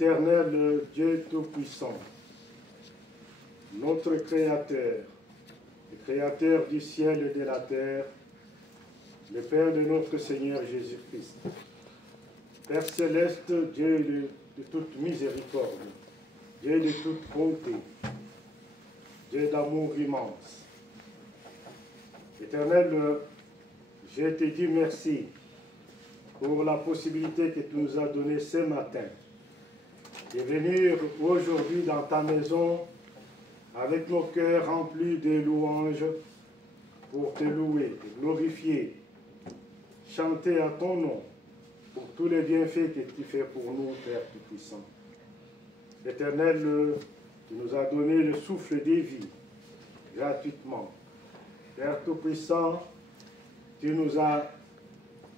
Éternel Dieu Tout-Puissant, notre Créateur, le Créateur du ciel et de la terre, le Père de notre Seigneur Jésus-Christ. Père céleste, Dieu de toute miséricorde, Dieu de toute bonté, Dieu d'amour immense. Éternel, je te dis merci pour la possibilité que tu nous as donnée ce matin de venir aujourd'hui dans ta maison avec nos cœurs remplis de louanges pour te louer, te glorifier, chanter à ton nom pour tous les bienfaits que tu fais pour nous, Père Tout-Puissant. Éternel, tu nous as donné le souffle de vie gratuitement. Père Tout-Puissant, tu nous as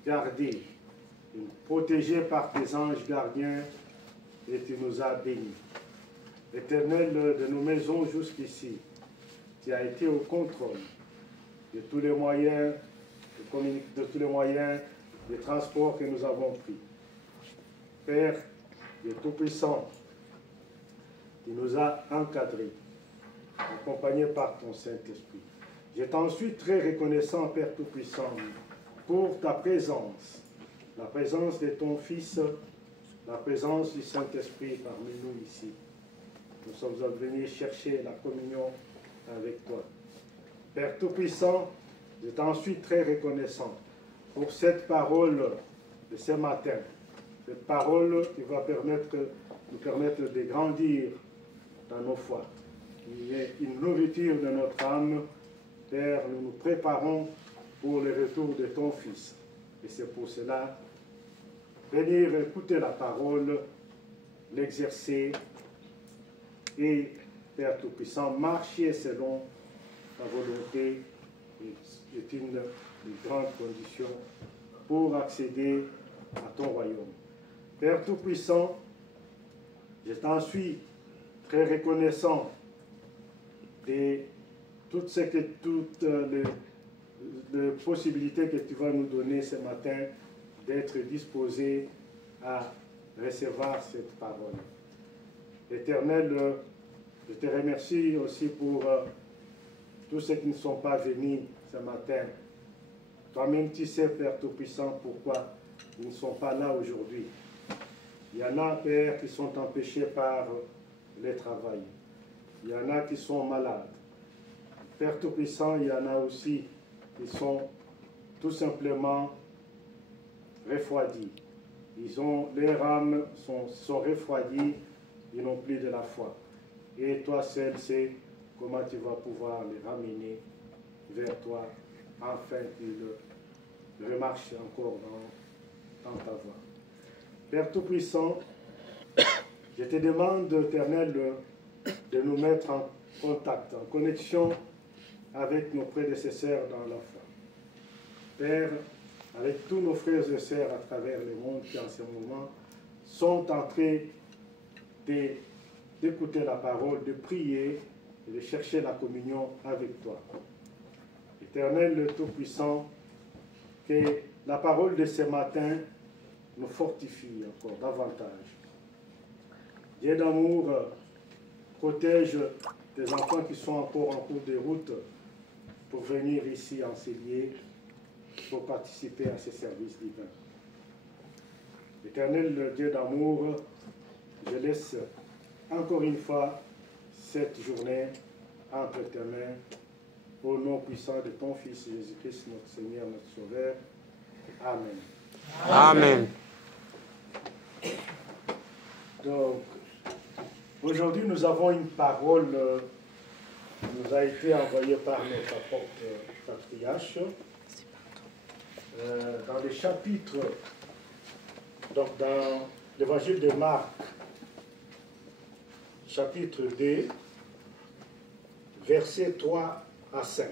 gardés, protégés par tes anges gardiens, et tu nous as bénis. Éternel, de nos maisons jusqu'ici, tu as été au contrôle de tous les moyens de transport que nous avons pris. Père, Dieu Tout-Puissant, tu nous as encadrés, accompagnés par ton Saint-Esprit. Je t'en suis très reconnaissant, Père Tout-Puissant, pour ta présence, la présence de ton Fils, la présence du Saint-Esprit parmi nous ici. Nous sommes venus chercher la communion avec toi. Père Tout-Puissant, je suis ensuite très reconnaissant pour cette parole de ce matin. Cette parole qui va nous permettre de grandir dans nos foi. Il est une nourriture de notre âme. Père, nous nous préparons pour le retour de ton Fils. Et c'est pour cela, venir écouter la parole, l'exercer et, Père Tout-Puissant, marcher selon ta volonté est une des grandes conditions pour accéder à ton royaume. Père Tout-Puissant, je t'en suis très reconnaissant de toutes les possibilités que tu vas nous donner ce matin d'être disposés à recevoir cette parole. Éternel, je te remercie aussi pour tous ceux qui ne sont pas venus ce matin. Toi-même, tu sais, Père Tout-Puissant, pourquoi ils ne sont pas là aujourd'hui. Il y en a, Père, qui sont empêchés par le travail. Il y en a qui sont malades. Père Tout-Puissant, il y en a aussi qui sont tout simplement refroidis. Leurs âmes sont refroidies, ils n'ont plus de la foi. Et toi seul sais comment tu vas pouvoir les ramener vers toi, afin qu'ils remarchent encore dans ta voie. Père Tout-Puissant, je te demande, Éternel, de nous mettre en contact, en connexion avec nos prédécesseurs dans la foi. Père, avec tous nos frères et sœurs à travers le monde qui en ce moment sont en train d'écouter la parole, de prier et de chercher la communion avec toi. Éternel, le Tout-Puissant, que la parole de ce matin nous fortifie encore davantage. Dieu d'amour, protège tes enfants qui sont encore en cours de route pour venir ici enseigner, pour participer à ces services divins. Éternel, le Dieu d'amour, je laisse encore une fois cette journée entre tes mains, au nom puissant de ton Fils Jésus-Christ, notre Seigneur, notre Sauveur. Amen. Amen. Donc, aujourd'hui, nous avons une parole qui nous a été envoyée par notre apôtre patriarche dans les chapitres, donc dans l'évangile de Marc, chapitre 2, versets 3 à 5.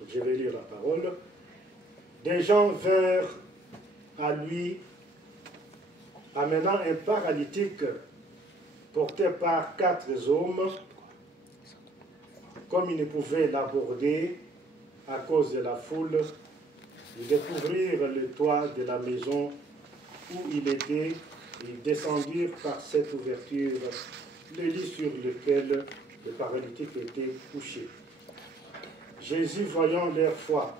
Donc, je vais lire la parole. Des gens vinrent à lui, amenant un paralytique porté par 4 hommes. Comme ils ne pouvaient l'aborder à cause de la foule, ils découvrirent le toit de la maison où il était et descendirent par cette ouverture le lit sur lequel le paralytique était couché. Jésus, voyant leur foi,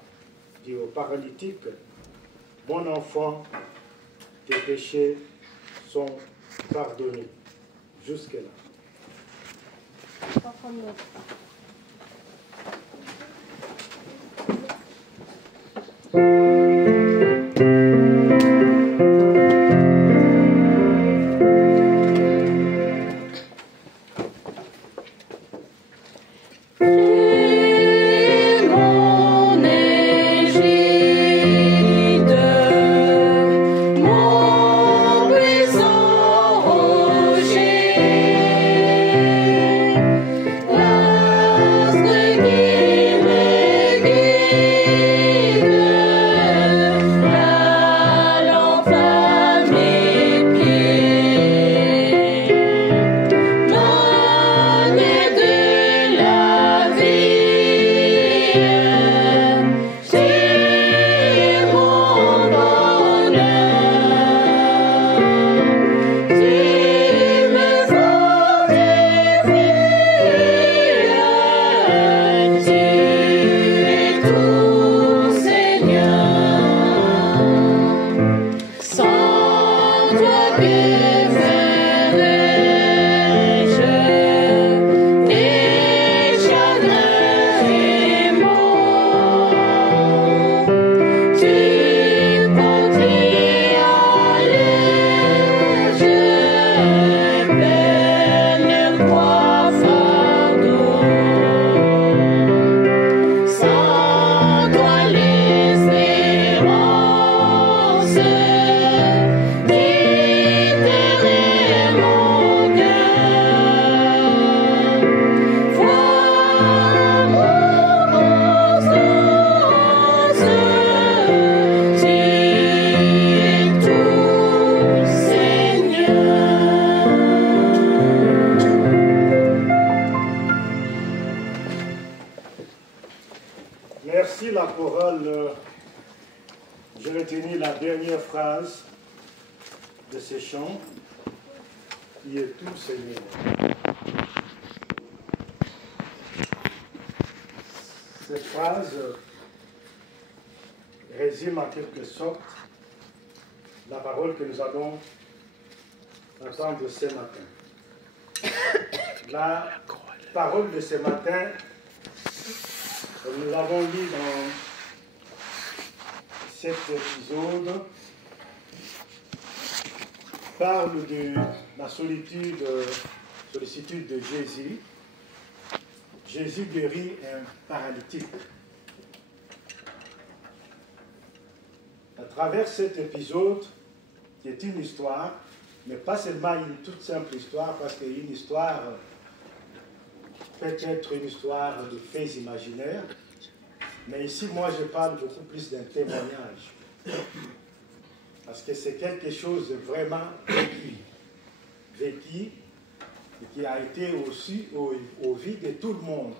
dit au paralytique, « Mon enfant, tes péchés sont pardonnés. » Jusque-là. La vie la chorale, j'ai retenu la dernière phrase de ce chant, qui est tout Seigneur. Cette phrase résume en quelque sorte la parole que nous allons entendre ce matin. La parole de ce matin, nous l'avons lu dans cet épisode, parle de la sollicitude de Jésus. Jésus guérit un paralytique. À travers cet épisode, qui est une histoire, mais pas seulement une toute simple histoire, parce qu'une histoire peut être une histoire de faits imaginaires, mais ici, moi, je parle beaucoup plus d'un témoignage. Parce que c'est quelque chose de vraiment vécu, et qui a été aussi au vie de tout le monde,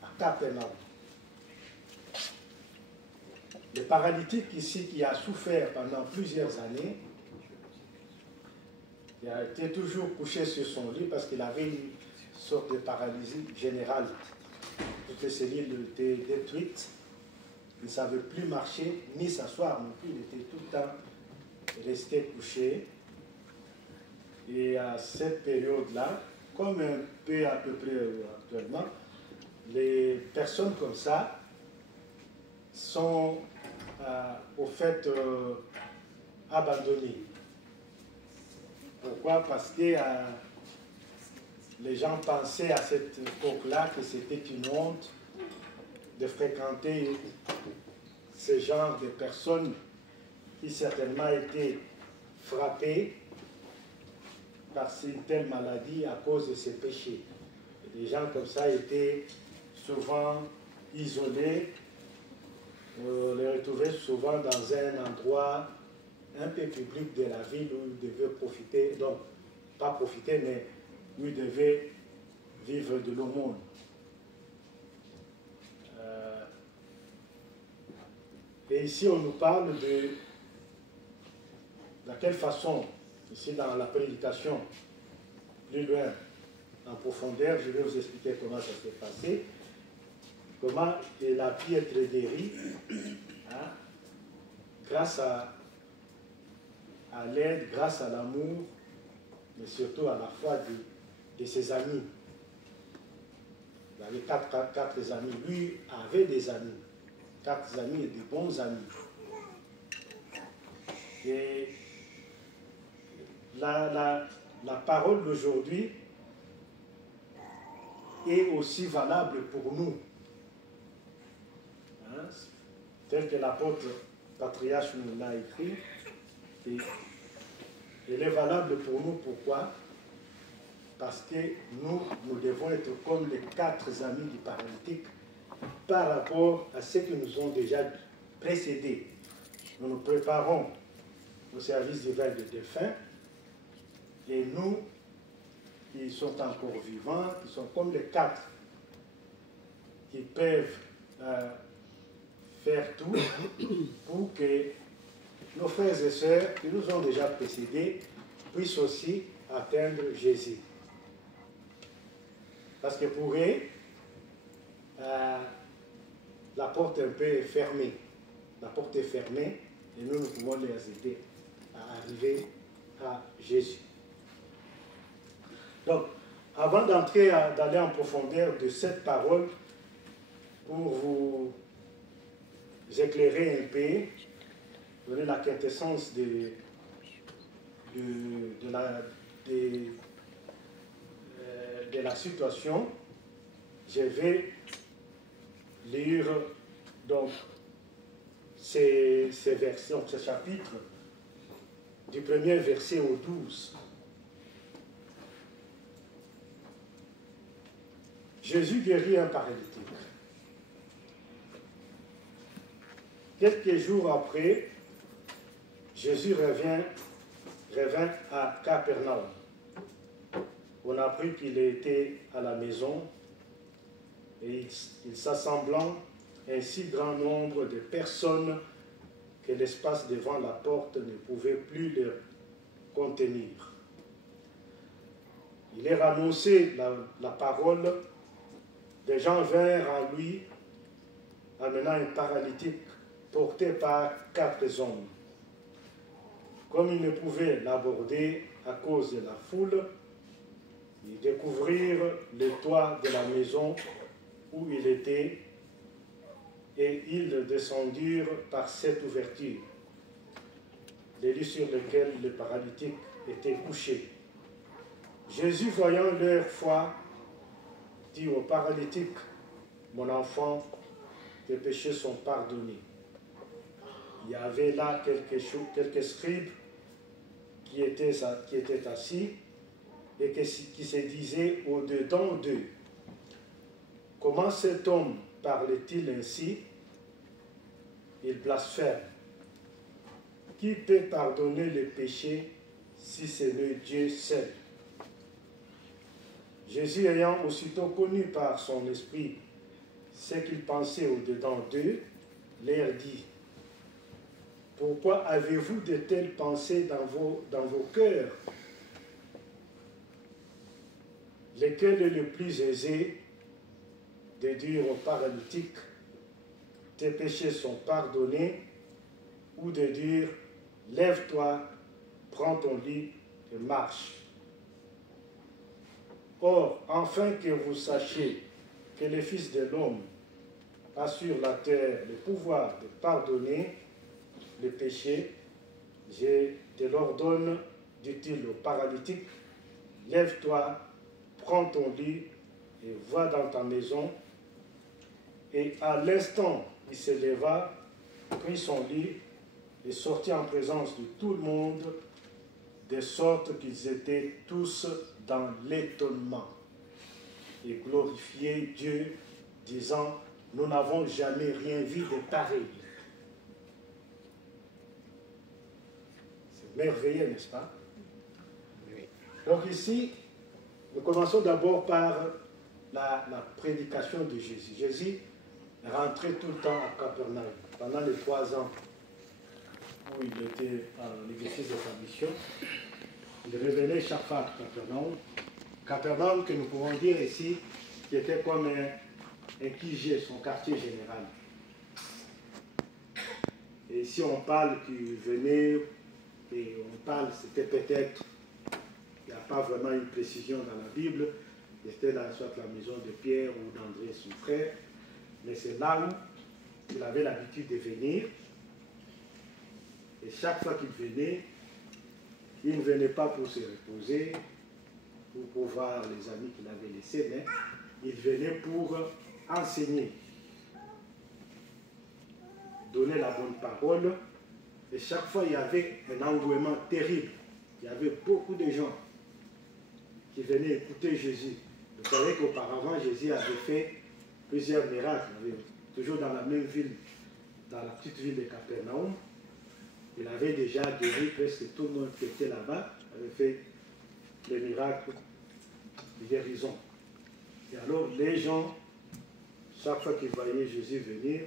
à Capernaum. Le paralytique ici, qui a souffert pendant plusieurs années, il a été toujours couché sur son lit parce qu'il avait une sorte de paralysie générale. Toutes ses cellules étaient détruites. Il ne savait plus marcher, ni s'asseoir non plus. Il était tout le temps resté couché. Et à cette période-là, comme un peu à peu près actuellement, les personnes comme ça sont au fait abandonnées. Pourquoi? Parce que les gens pensaient à cette époque-là que c'était une honte de fréquenter ce genre de personnes qui certainement étaient frappées par une telle maladie à cause de ses péchés. Et des gens comme ça étaient souvent isolés. On les retrouvait souvent dans un endroit un peu public de la ville où ils devaient profiter, donc pas profiter, mais où ils devaient vivre de l'aumône. Et ici, on nous parle de quelle façon, ici dans la prédication, plus loin, en profondeur, je vais vous expliquer comment ça s'est passé, comment il a pu être guéri, hein, grâce à l'aide, grâce à l'amour, mais surtout à la foi de ses amis. Il avait quatre amis. Lui avait des amis. 4 amis et des bons amis. Et la parole d'aujourd'hui est aussi valable pour nous. Hein? Tel que l'apôtre Patriarche nous l'a écrit. Et elle est valable pour nous, pourquoi? Parce que nous devons être comme les 4 amis du paralytique par rapport à ceux qui nous ont déjà précédés. Nous nous préparons au service divin des défunts et nous, qui sommes encore vivants, qui sont comme les 4 qui peuvent faire tout pour que nos frères et sœurs qui nous ont déjà précédés puissent aussi atteindre Jésus. Parce que pour eux, la porte un peu est fermée. La porte est fermée et nous pouvons les aider à arriver à Jésus. Donc, avant d'aller en profondeur de cette parole, pour vous éclairer un peu, donner la quintessence de la situation, je vais lire donc ces versets, ce chapitre, du 1er verset au 12. Jésus guérit un paralytique. Quelques jours après, Jésus revint à Capernaum. On a appris qu'il était à la maison et il s'assemblant un si grand nombre de personnes que l'espace devant la porte ne pouvait plus les contenir. Il leur annonçait la parole. Des gens vinrent à lui, amenant un paralytique porté par 4 hommes. Comme ils ne pouvaient l'aborder à cause de la foule, ils découvrirent le toit de la maison où il était et ils descendirent par cette ouverture, les lits sur lesquels le paralytique était couché. Jésus, voyant leur foi, dit au paralytique, « Mon enfant, tes péchés sont pardonnés. » Il y avait là quelques scribes qui étaient assis et qui se disaient au-dedans d'eux, « Comment cet homme parlait-il ainsi? Il blasphème. Qui peut pardonner les péchés si ce n'est Dieu seul? » Jésus, ayant aussitôt connu par son esprit ce qu'il pensait au-dedans d'eux, leur dit, « Pourquoi avez-vous de telles pensées dans vos cœurs? Lequel est le plus aisé de dire au paralytique, « Tes péchés sont pardonnés » ou de dire, « Lève-toi, prends ton lit et marche » ? Or, afin que vous sachiez que le Fils de l'homme a sur la terre le pouvoir de pardonner les péchés, je te l'ordonne, dit-il au paralytique, lève-toi, prends ton lit et va dans ta maison. Et à l'instant, il se leva, prit son lit et sortit en présence de tout le monde, de sorte qu'ils étaient tous dans l'étonnement et glorifiaient Dieu, disant, nous n'avons jamais rien vu de pareil. C'est merveilleux, n'est-ce pas? Oui. Donc ici, nous commençons d'abord par la prédication de Jésus. Jésus rentrait tout le temps à Capernaum pendant les 3 ans où il était à l'exercice de sa mission. Il revenait chaque fois à Capernaum. Capernaum, que nous pouvons dire ici, qui était comme un QG, son quartier général. Et si on parle qu'il venait, et on parle, c'était peut-être, il n'y a pas vraiment une précision dans la Bible, c'était soit la maison de Pierre ou d'André, son frère, mais c'est là où il avait l'habitude de venir. Et chaque fois qu'il venait, il ne venait pas pour se reposer, ou pour voir les amis qu'il avait laissés, mais il venait pour enseigner, donner la bonne parole. Et chaque fois, il y avait un engouement terrible. Il y avait beaucoup de gens qui venaient écouter Jésus. Vous savez qu'auparavant, Jésus avait fait plusieurs miracles. Toujours dans la même ville, dans la petite ville de Capernaum. Il avait déjà guéri presque tout le monde qui était là-bas. Il avait fait les miracles de guérison. Et alors, les gens, chaque fois qu'ils voyaient Jésus venir,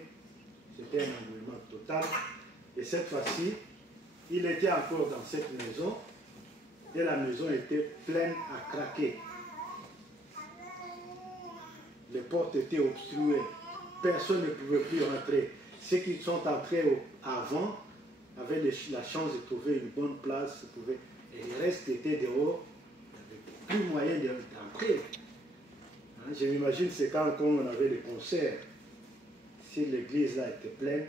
c'était un engouement total. Et cette fois-ci, il était encore dans cette maison, et la maison était pleine à craquer. Les portes étaient obstruées. Personne ne pouvait plus rentrer. Ceux qui sont entrés avant avaient la chance de trouver une bonne place. Et le reste était dehors. Il n'y avait plus moyen d'entrer. Hein, je m'imagine, c'est quand on avait des concerts. Si l'église là était pleine,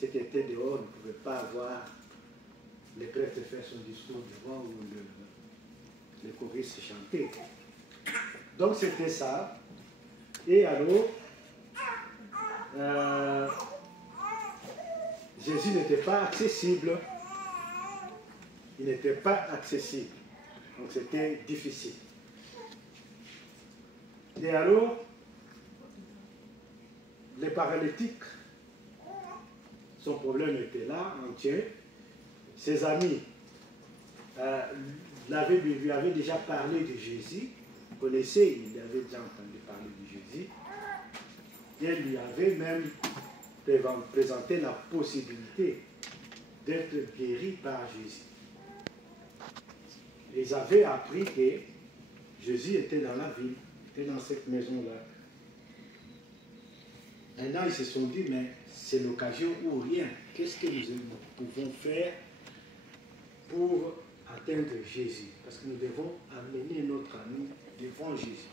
ceux qui étaient dehors ne pouvaient pas avoir le prêtre faire son discours devant ou le choriste chanter. Donc c'était ça. Et alors, Jésus n'était pas accessible. Il n'était pas accessible. Donc c'était difficile. Et alors, les paralytiques, son problème était là, entier. Ses amis lui avaient déjà parlé de Jésus. Vous connaissez, il avait déjà entendu parler de Jésus. Et elle lui avait même présenté la possibilité d'être guéri par Jésus. Ils avaient appris que Jésus était dans la ville, était dans cette maison-là. Maintenant, ils se sont dit, mais c'est l'occasion ou rien. Qu'est-ce que nous pouvons faire pour atteindre Jésus? Parce que nous devons amener notre ami devant Jésus.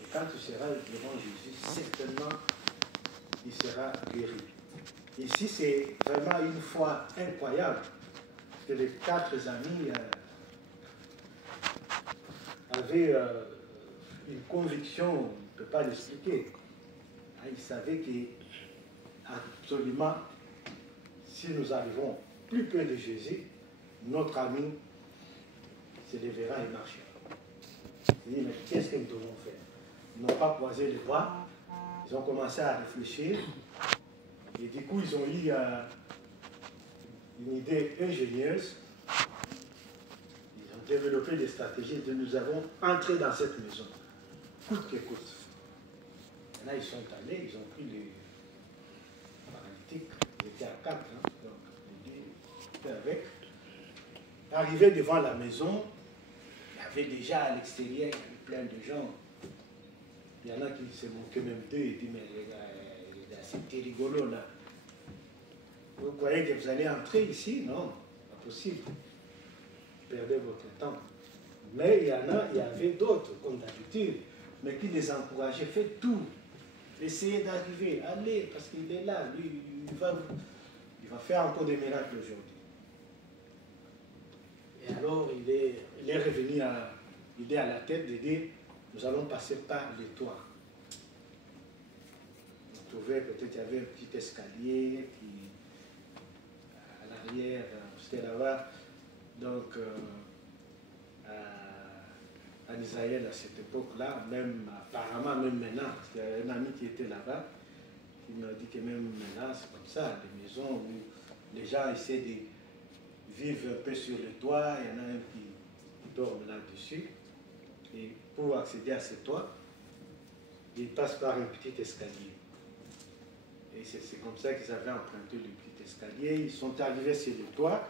Et quand tu seras devant Jésus, certainement, il sera guéri. Ici, c'est vraiment une foi incroyable. Parce que les 4 amis avaient une conviction, on ne peut pas l'expliquer. Ils savaient que absolument, si nous arrivons plus près de Jésus, notre ami se lèvera et marchera. Ils disent, mais qu'est-ce que nous devons faire? Ils n'ont pas croisé les bras, ils ont commencé à réfléchir, et du coup, ils ont eu une idée ingénieuse. Ils ont développé des stratégies de nous avons entré dans cette maison, coûte que coûte. Et là, ils sont allés, ils ont pris les paralytiques, ils étaient à 4, hein, donc les 2 étaient avec. Arrivé devant la maison, il y avait déjà à l'extérieur plein de gens. Il y en a qui se moquaient même d'eux et disent, mais les gars, c'était rigolo là. Vous croyez que vous allez entrer ici? Non, pas possible. Perdez votre temps. Mais il y avait d'autres, comme d'habitude, mais qui les encourageaient, faites tout. Essayez d'arriver, allez, parce qu'il est là, lui, il va faire encore des miracles aujourd'hui. Et alors, il est revenu à l'idée à la tête de dire, nous allons passer par les toits. On trouvait peut-être qu'il y avait un petit escalier qui, à l'arrière, c'était là-bas. Donc, en Israël, à cette époque-là, même apparemment, même maintenant, parce qu'il y a un ami qui était là-bas, qui m'a dit que même maintenant, c'est comme ça, des maisons où les gens essaient de vivre un peu sur le toit, il y en a un qui dorme là-dessus, et pour accéder à ce toit, ils passent par un petit escalier. Et c'est comme ça qu'ils avaient emprunté le petit escalier, ils sont arrivés sur le toit,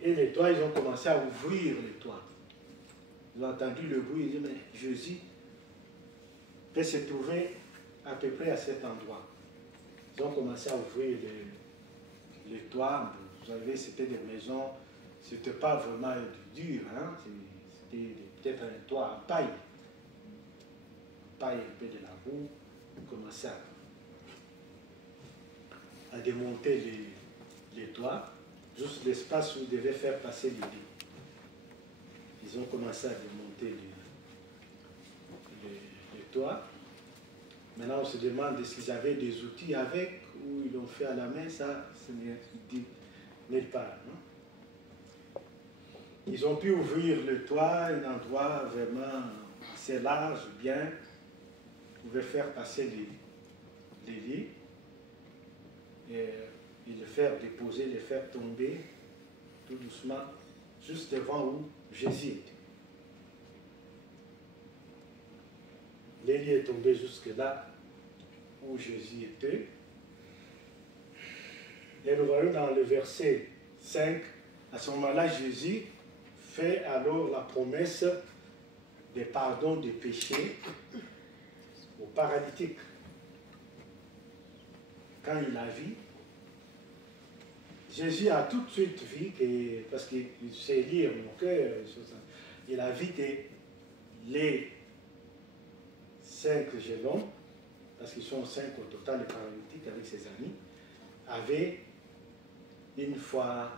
et les toits, ils ont commencé à ouvrir les toits. Ils ont entendu le bruit, ils ont dit, mais Jésus peut se trouver à peu près à cet endroit. Ils ont commencé à ouvrir les toits. Vous savez, c'était des maisons, c'était pas vraiment dur, hein? C'était peut-être un toit en paille. Paille, un peu de la boue. Ils commençaient à démonter les toits, juste l'espace où ils devaient faire passer les lits. Ils ont commencé à démonter les toits. Maintenant, on se demande s'ils avaient des outils avec ou ils l'ont fait à la main. Ça, ce n'est nulle part. Non? Ils ont pu ouvrir le toit, un endroit vraiment assez large, bien. Ils pouvaient faire passer les lits et les faire déposer, les faire tomber tout doucement, juste devant où Jésus était. L'élie est tombé jusque là où Jésus était. Et nous voyons dans le verset 5, à ce moment-là, Jésus fait alors la promesse des pardons des péchés aux paralytiques. Quand il a vu, Jésus a tout de suite vu, parce qu'il sait lire mon cœur, il a vu que les 5 jeunes hommes, parce qu'ils sont 5 au total, les paralytiques avec ses amis, avaient une foi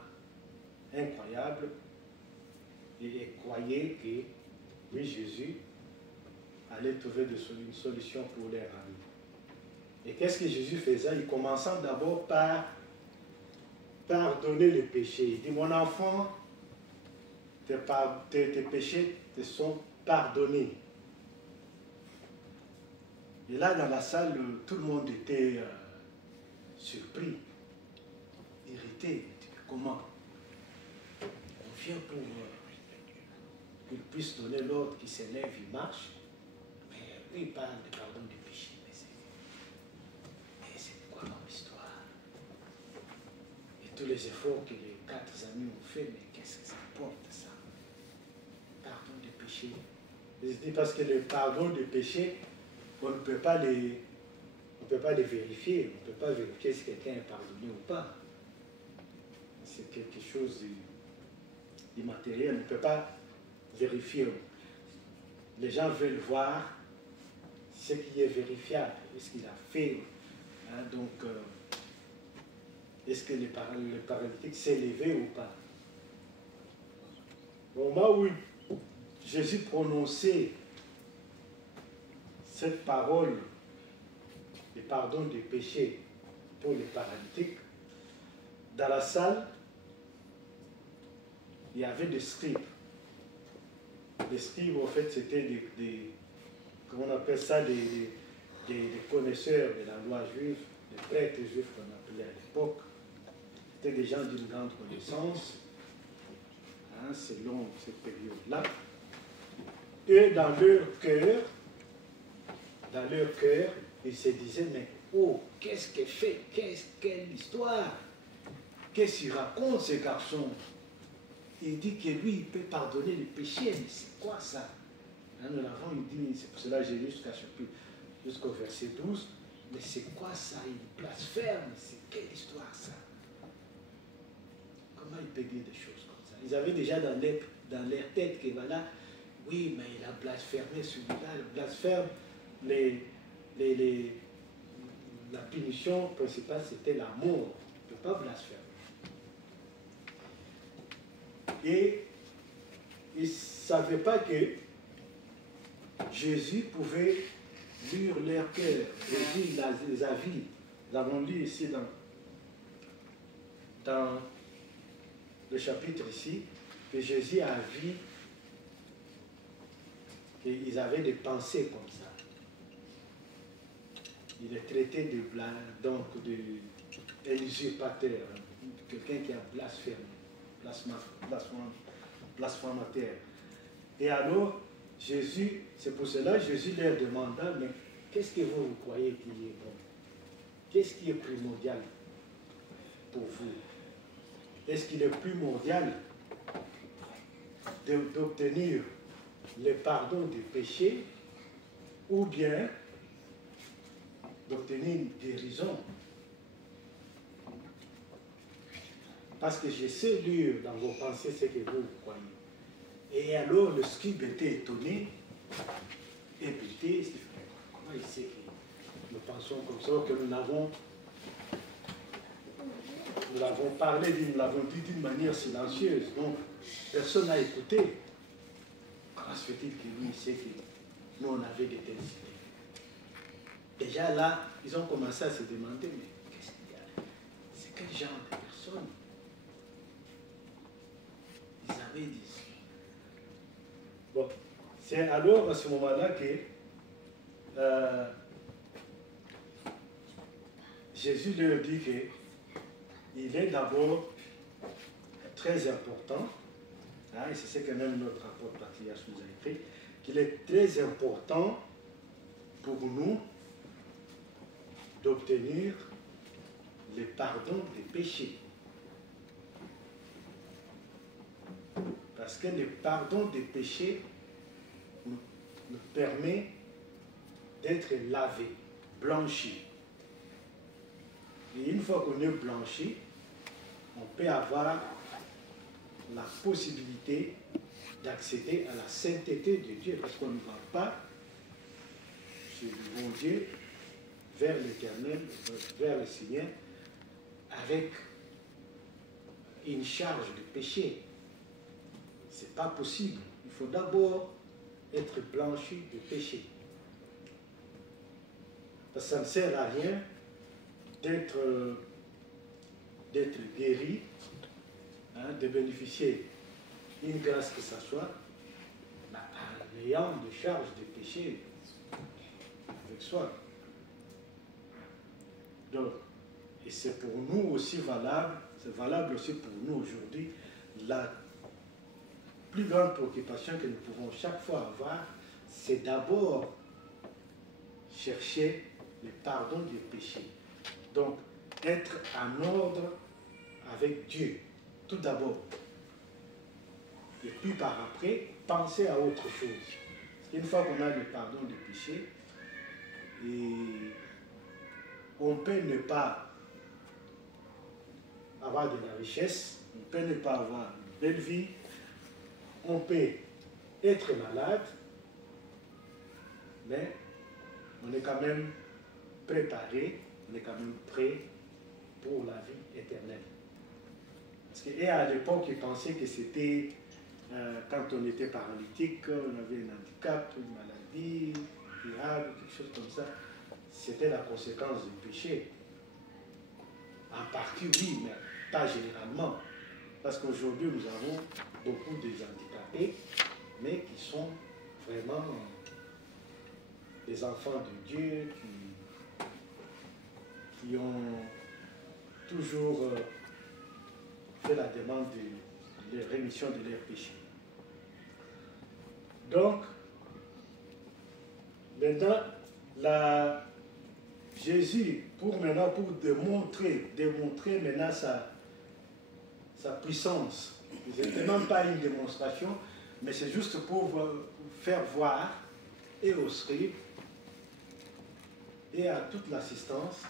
incroyable et croyaient que oui, Jésus allait trouver une solution pour leur ami. Et qu'est-ce que Jésus faisait? Il commençait d'abord par pardonner les péchés. Il dit, mon enfant, tes péchés te sont pardonnés. Et là, dans la salle, tout le monde était surpris, irrité. Comment? On vient pour qu'il puisse donner l'ordre qui s'élève, il marche. Mais lui, il parle de pardon des péchés. tous les efforts que les 4 amis ont fait, mais qu'est-ce que ça porte, ça? Pardon des péchés. Je dis parce que le pardon des péchés, on ne peut pas les vérifier. On ne peut pas vérifier si quelqu'un est pardonné ou pas. C'est quelque chose d'immatériel. On ne peut pas vérifier. Les gens veulent voir ce qui est vérifiable. Est-ce qu'il a fait? Hein, donc, est-ce que le paralytique s'est levé ou pas? Au moment où Jésus prononçait cette parole, le pardon des péchés pour les paralytiques, dans la salle, il y avait des scribes. Les scribes, en fait, c'était comment on appelle ça, des connaisseurs de la loi juive, des prêtres juifs qu'on appelait à l'époque. C'était des gens d'une grande connaissance, hein, selon cette période-là. Et dans leur cœur, ils se disaient, mais oh, qu'est-ce qu'il fait? Quelle histoire? Qu'est-ce qu'il raconte, ce garçon? Il dit que lui, il peut pardonner les péchés, mais c'est quoi ça? Hein, nous l'avons dit, c'est pour cela que j'ai lu jusqu'au verset 12, mais c'est quoi ça? Il blasphème, c'est quelle histoire ça? Comment il peut dire des choses comme ça? Ils avaient déjà dans leur tête que voilà, oui, mais il a blasphémé celui-là, il blasphème, la punition principale c'était la mort, il ne peut pas blasphémer. Et ils ne savaient pas que Jésus pouvait lire leur cœur. Jésus les a vus. Nous avons lu ici dans le chapitre ici, que Jésus a vu qu'ils avaient des pensées comme ça. Il est traité de usurpateur, quelqu'un qui a blasphémé, blasphémateur. Et alors, Jésus, c'est pour cela que Jésus leur demanda, mais qu'est-ce que vous croyez qui est bon? Qu'est-ce qui est primordial pour vous? Est-ce qu'il est primordial d'obtenir le pardon des péchés ou bien d'obtenir une guérison? Parce que je sais lire dans vos pensées ce que vous croyez. Et alors le scribe était étonné, ébité, comment il sait que nous pensons comme ça, que nous l'avons parlé, nous l'avons dit d'une manière silencieuse, donc personne n'a écouté. Comment se fait-il que lui sait que nous on avait des telles idées? Déjà là, ils ont commencé à se demander, mais qu'est-ce qu'il y a? C'est quel genre de personne? Ils avaient dit. Bon, c'est alors à ce moment-là que Jésus leur dit qu'il est d'abord très important, hein, et c'est ce que même notre apôtre Patriarche nous a écrit, qu'il est très important pour nous d'obtenir le pardon des péchés. Parce que le pardon des péchés nous permet d'être lavé, blanchi. Et une fois qu'on est blanchi, on peut avoir la possibilité d'accéder à la sainteté de Dieu, parce qu'on ne va pas sur le bon Dieu vers l'Éternel, vers le Seigneur, avec une charge de péché. Ce n'est pas possible. Il faut d'abord être blanchi de péché. Parce que ça ne sert à rien d'être guéri, hein, de bénéficier d'une grâce que ce soit, en ayant de charge de péché avec soi. Donc, et c'est pour nous aussi valable, c'est valable aussi pour nous aujourd'hui, la plus grande préoccupation que nous pouvons chaque fois avoir, c'est d'abord chercher le pardon du péché. Donc, être en ordre avec Dieu, tout d'abord. Et puis par après, penser à autre chose. Parce qu'une fois qu'on a le pardon du péché, on peut ne pas avoir de la richesse, on peut ne pas avoir une belle vie, on peut être malade, mais on est quand même préparé, on est quand même prêt pour la vie éternelle. Parce que, et à l'époque, ils pensaient que c'était quand on était paralytique, on avait un handicap, une maladie grave, quelque chose comme ça. C'était la conséquence du péché. En partie, oui, mais pas généralement. Parce qu'aujourd'hui, nous avons beaucoup de handicapés, mais qui sont vraiment des enfants de Dieu, qui ont toujours fait la demande de rémission de leurs péchés. Donc, maintenant, Jésus, pour démontrer maintenant sa puissance, ce n'était même pas une démonstration, mais c'est juste pour faire voir et aux scribes et à toute l'assistance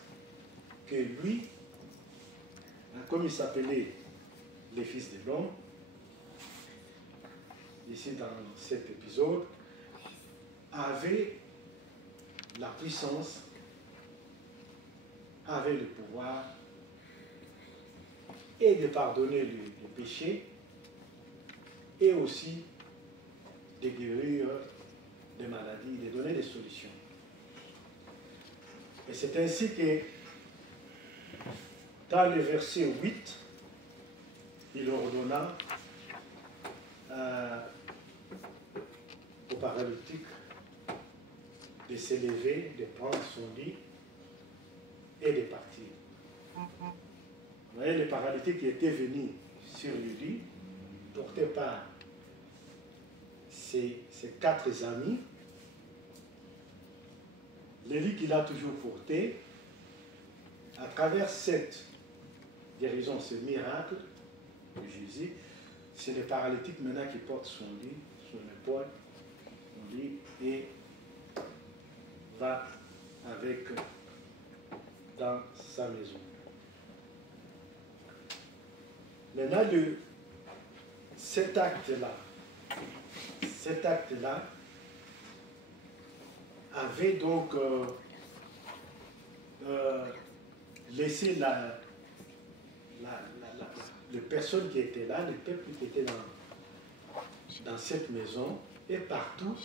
que lui, comme il s'appelait les fils de l'homme, ici dans cet épisode, avait la puissance, avait le pouvoir et de pardonner le péché et aussi de guérir des maladies, de donner des solutions. Et c'est ainsi que dans le verset 8, il ordonna au paralytique de s'élever, de prendre son lit et de partir. Vous voyez, le paralytique qui était venu sur le lit, porté par ses 4 amis, le lit qu'il a toujours porté, à travers cette guérison, ce miracle de Jésus, c'est le paralytique maintenant qui porte son lit sur l'épaule, son lit, et va avec dans sa maison. Maintenant, cet acte-là avait donc laissé les personnes qui étaient là, les peuples qui étaient dans cette maison et partout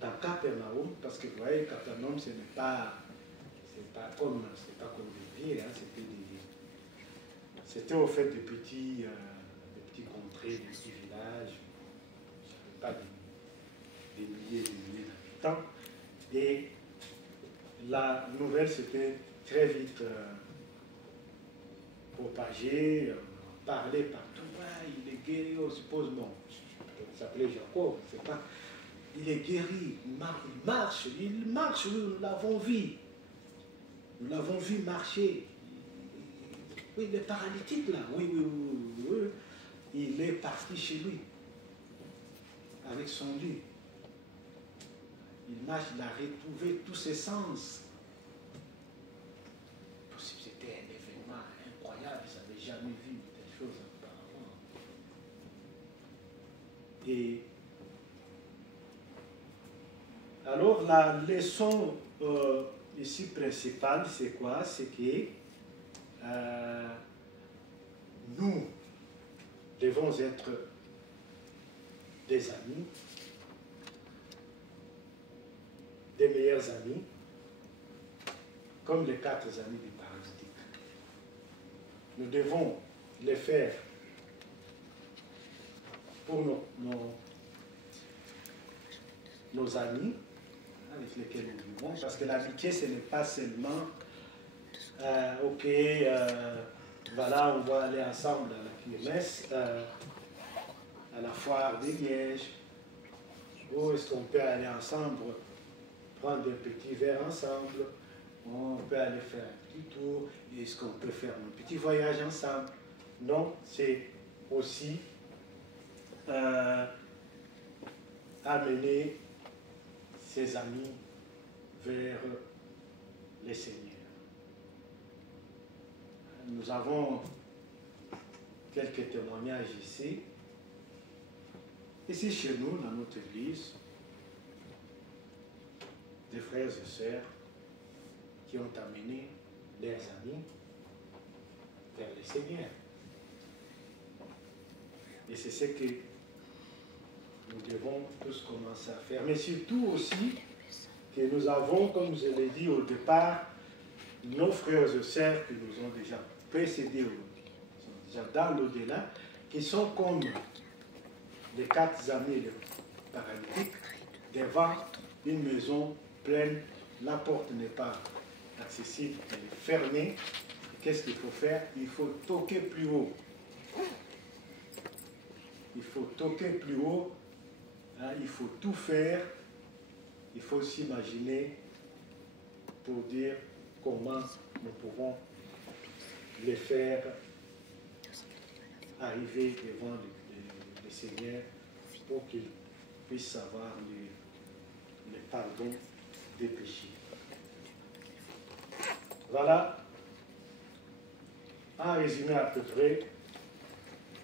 dans Capernaum, parce que vous voyez, Capernaum, ce n'est pas comme des villes, hein, c'était au fait des petits contrées, des petits villages, pas des milliers d'habitants. Et la nouvelle s'était très vite propagée, parlée partout. Ah, il est guéri, on suppose, bon, il s'appelait Jacob, je ne sais pas. Il est guéri, il marche, nous l'avons vu. Nous l'avons vu marcher. Oui, le paralytique là, oui. Il est parti chez lui, avec son lit. Il marche, il a retrouvé tous ses sens. C'était un événement incroyable, il n'avait jamais vu des choses auparavant. Et alors la leçon ici principale, c'est quoi? C'est que nous devons être des amis, des meilleurs amis, comme les 4 amis du paralytique. Nous devons les faire pour nos amis avec lesquels nous vivons, parce que l'amitié, ce n'est pas seulement voilà, on va aller ensemble à la kermesse, à la foire des Lièges, ou est-ce qu'on peut aller ensemble prendre un petit verre ensemble, on peut aller faire un petit tour, est-ce qu'on peut faire un petit voyage ensemble. Non, c'est aussi amener ses amis vers les Seigneurs. Nous avons quelques témoignages ici. Ici chez nous, dans notre église, des frères et sœurs qui ont amené leurs amis vers le Seigneur. Et c'est ce que nous devons tous commencer à faire. Mais surtout aussi que nous avons, comme je l'ai dit au départ, nos frères et sœurs qui nous ont déjà précédés, sont déjà dans l'au-delà, qui sont comme les 4 amis paralytiques devant une maison pleine, la porte n'est pas accessible, elle est fermée. Qu'est-ce qu'il faut faire? Il faut toquer plus haut. Il faut toquer plus haut, hein, il faut tout faire, il faut s'imaginer pour dire comment nous pouvons les faire arriver devant le Seigneur pour qu'il puisse avoir le pardon des péchés. Voilà, en résumé à peu près,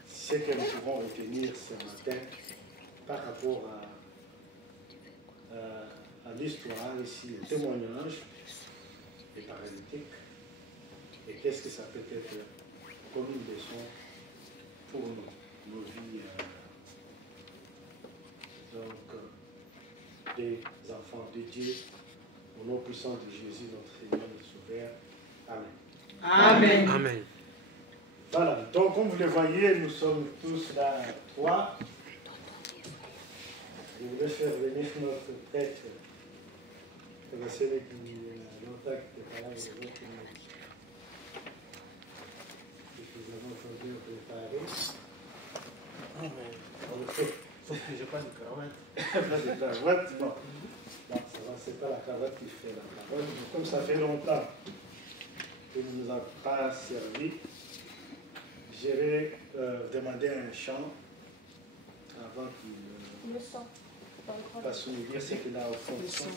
ce que nous pouvons retenir ce matin par rapport à l'histoire ici, le témoignage des paralytiques, et qu'est-ce que ça peut être comme une leçon pour nos vies, des enfants de Dieu, au nom puissant de Jésus, notre Seigneur et Sauveur. Amen. Amen. Amen. Voilà, donc comme vous le voyez, nous sommes tous là, 3. Je voulais faire venir notre prêtre, c'est celui qui longtemps qui était pas là, que nous avons aujourd'hui préparé. Sauf que je n'ai pas de cravate. Pas de cravate, bon. Non, ça va, c'est pas la cravate qui fait la cravate. Mais comme ça fait longtemps que nous avons pas servi, je vais demander un chant avant qu'il fasse nous dire ce qu'il a au fond de son.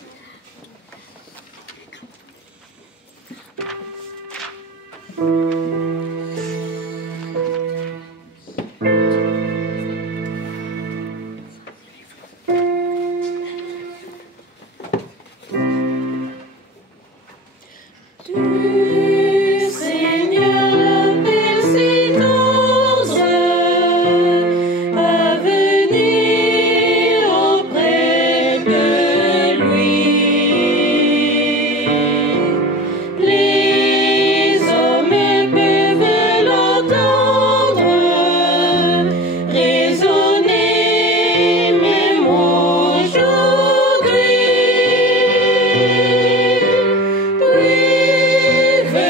River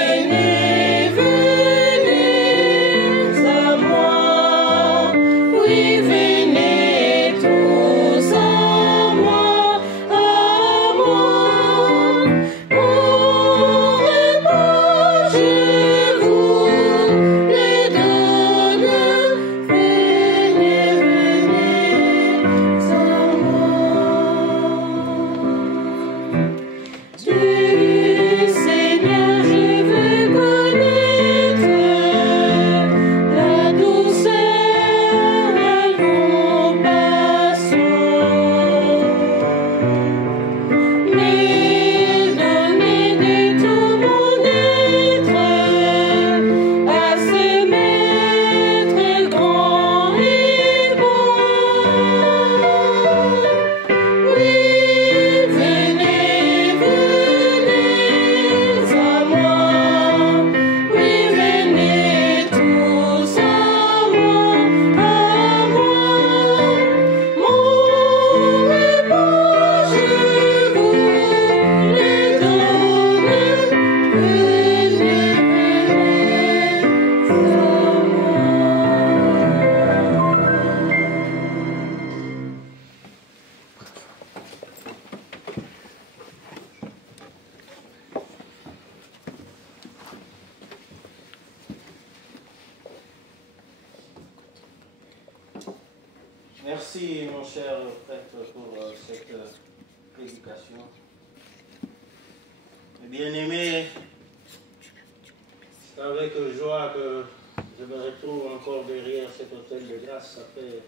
Merci, mon cher prêtre, pour cette prédication. Bien-aimé, c'est avec joie que je me retrouve encore derrière cet hôtel de grâce. Ça fait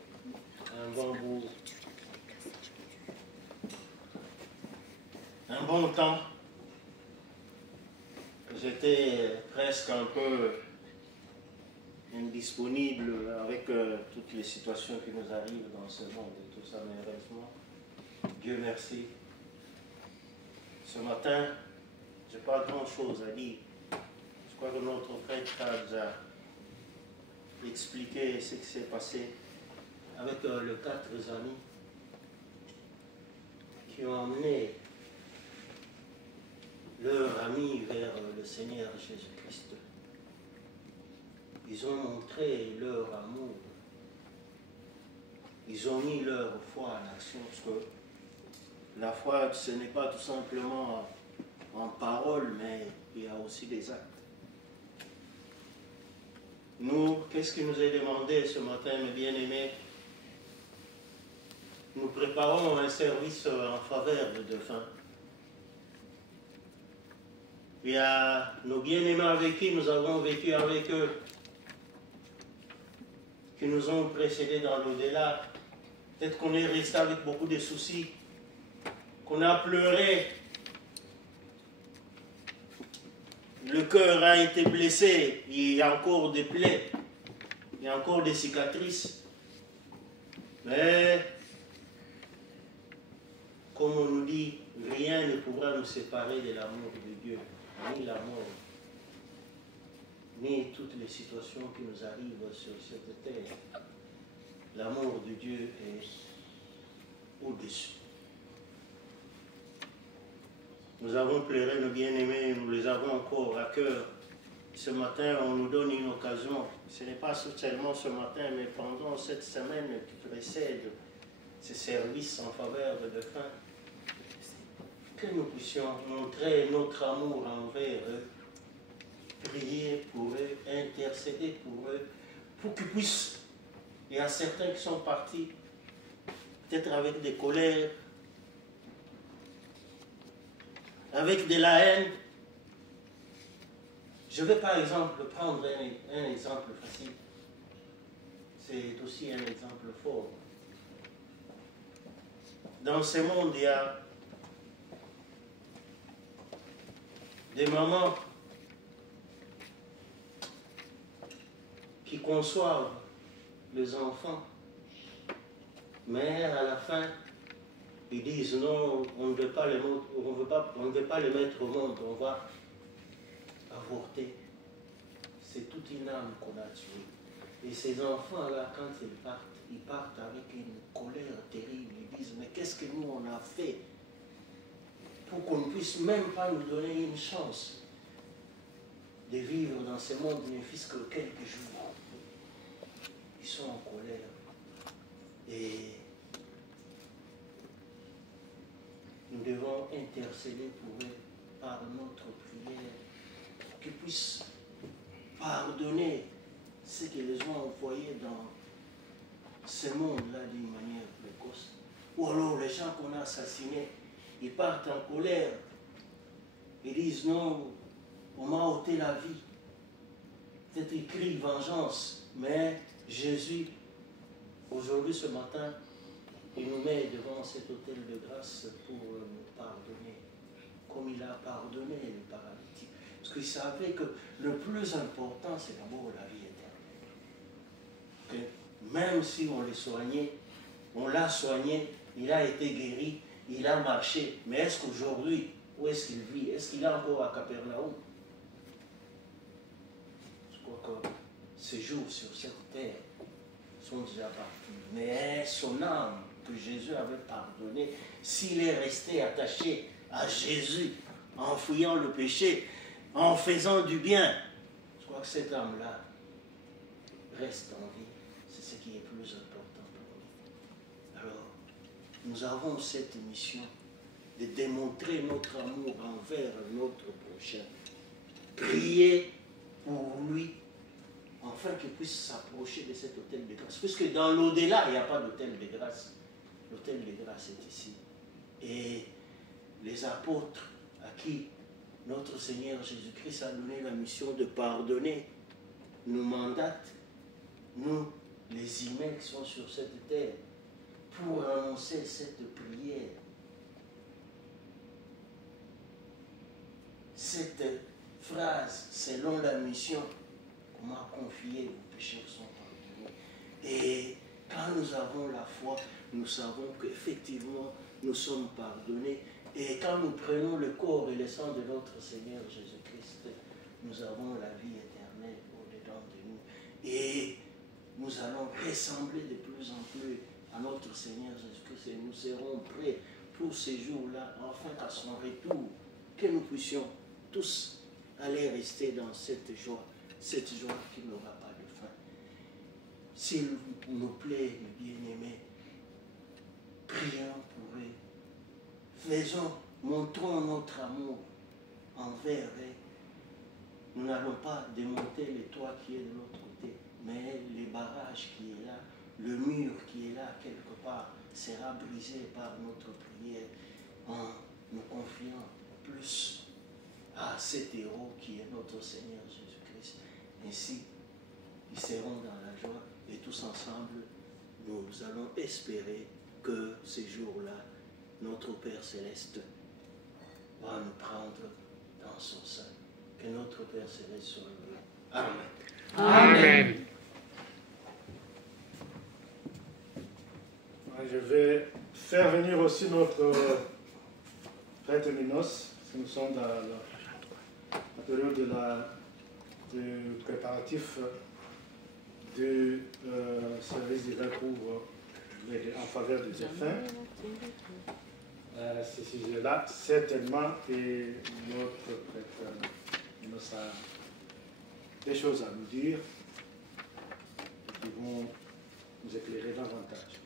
un bon bout, un bon temps. J'étais presque un peu indisponible avec toutes les situations qui nous arrivent dans ce monde et tout ça, mais heureusement, Dieu merci. Ce matin, je n'ai pas grand-chose à dire. Je crois que notre prêtre a déjà expliqué ce qui s'est passé avec les 4 amis qui ont emmené leur ami vers le Seigneur Jésus-Christ. Ils ont montré leur amour. Ils ont mis leur foi en action. Parce que la foi, ce n'est pas tout simplement en parole, mais il y a aussi des actes. Nous, qu'est-ce qui nous est demandé ce matin, mes bien-aimés? Nous préparons un service en faveur de défunts. Il y a nos bien-aimés avec qui nous avons vécu avec eux, qui nous ont précédés dans l'au-delà. Peut-être qu'on est resté avec beaucoup de soucis, qu'on a pleuré. Le cœur a été blessé, il y a encore des plaies, il y a encore des cicatrices. Mais, comme on nous dit, rien ne pourra nous séparer de l'amour de Dieu, ni la mort, ni toutes les situations qui nous arrivent sur cette terre. L'amour de Dieu est au-dessus. Nous avons pleuré nos bien-aimés, nous les avons encore à cœur. Ce matin, on nous donne une occasion. Ce n'est pas seulement ce matin, mais pendant cette semaine qui précède ce service en faveur de défunts, que nous puissions montrer notre amour envers eux, prier pour eux, intercéder pour eux, pour qu'ils puissent. Il y a certains qui sont partis, peut-être avec des colères, avec de la haine. Je vais par exemple prendre un exemple facile. C'est aussi un exemple fort. Dans ce monde, il y a des mamans qui conçoivent les enfants, mais à la fin, ils disent non, on ne veut pas les mettre au monde, on va avorter. C'est toute une âme qu'on a tuée. Et ces enfants-là, quand ils partent avec une colère terrible. Ils disent, mais qu'est-ce que nous on a fait pour qu'on ne puisse même pas nous donner une chance de vivre dans ce monde, ne fût-ce que quelques jours. Ils sont en colère. Et nous devons intercéder pour eux par notre prière, pour qu'ils puissent pardonner ce qu'ils les ont envoyés dans ce monde-là d'une manière précoce. Ou alors les gens qu'on a assassinés, ils partent en colère. Ils disent non, on m'a ôté la vie. Peut-être ils crient vengeance, mais Jésus, aujourd'hui, ce matin, il nous met devant cet autel de grâce pour nous pardonner, comme il a pardonné le paralytique. Parce qu'il savait que le plus important, c'est d'abord la vie éternelle. Que même si on l'est soigné, on l'a soigné, il a été guéri, il a marché. Mais est-ce qu'aujourd'hui, où est-ce qu'il vit? Est-ce qu'il est encore à Capernaum? Je crois que ces jours sur cette terre sont déjà partis. Mais son âme que Jésus avait pardonné, s'il est resté attaché à Jésus, en fuyant le péché, en faisant du bien, je crois que cette âme-là reste en vie. C'est ce qui est plus important pour nous. Alors, nous avons cette mission de démontrer notre amour envers notre prochain. Prier pour lui afin qu'ils puissent s'approcher de cet hôtel de grâce. Puisque dans l'au-delà, il n'y a pas d'hôtel de grâce. L'hôtel de grâce est ici. Et les apôtres à qui notre Seigneur Jésus-Christ a donné la mission de pardonner nous mandatent, nous, les humains qui sont sur cette terre, pour annoncer cette prière. Cette phrase, selon la mission qu'on m'a confiée, vos péchés sont pardonnés. Et quand nous avons la foi, nous savons qu'effectivement, nous sommes pardonnés. Et quand nous prenons le corps et le sang de notre Seigneur Jésus-Christ, nous avons la vie éternelle au-dedans de nous. Et nous allons ressembler de plus en plus à notre Seigneur Jésus-Christ et nous serons prêts pour ces jours-là, afin qu'à son retour, que nous puissions tous aller rester dans cette joie qui n'aura pas de fin. S'il nous plaît, mes bien-aimés, prions pour eux. Montrons notre amour envers eux. Nous n'allons pas démonter le toit qui est de l'autre côté, mais les barrages qui est là, le mur qui est là quelque part, sera brisé par notre prière en nous confiant plus à cet héros qui est notre Seigneur Jésus-Christ. Ainsi, ils seront dans la joie et tous ensemble, nous allons espérer que ces jours-là, notre Père Céleste va nous prendre dans son sein. Que notre Père Céleste soit loué. Amen. Amen. Je vais faire venir aussi notre prêtre Minos. Nous sommes dans la période du préparatif du service divin en faveur des défunts. Ce sujet-là, certainement, et notre prêtre Minos a des choses à nous dire qui vont nous éclairer davantage.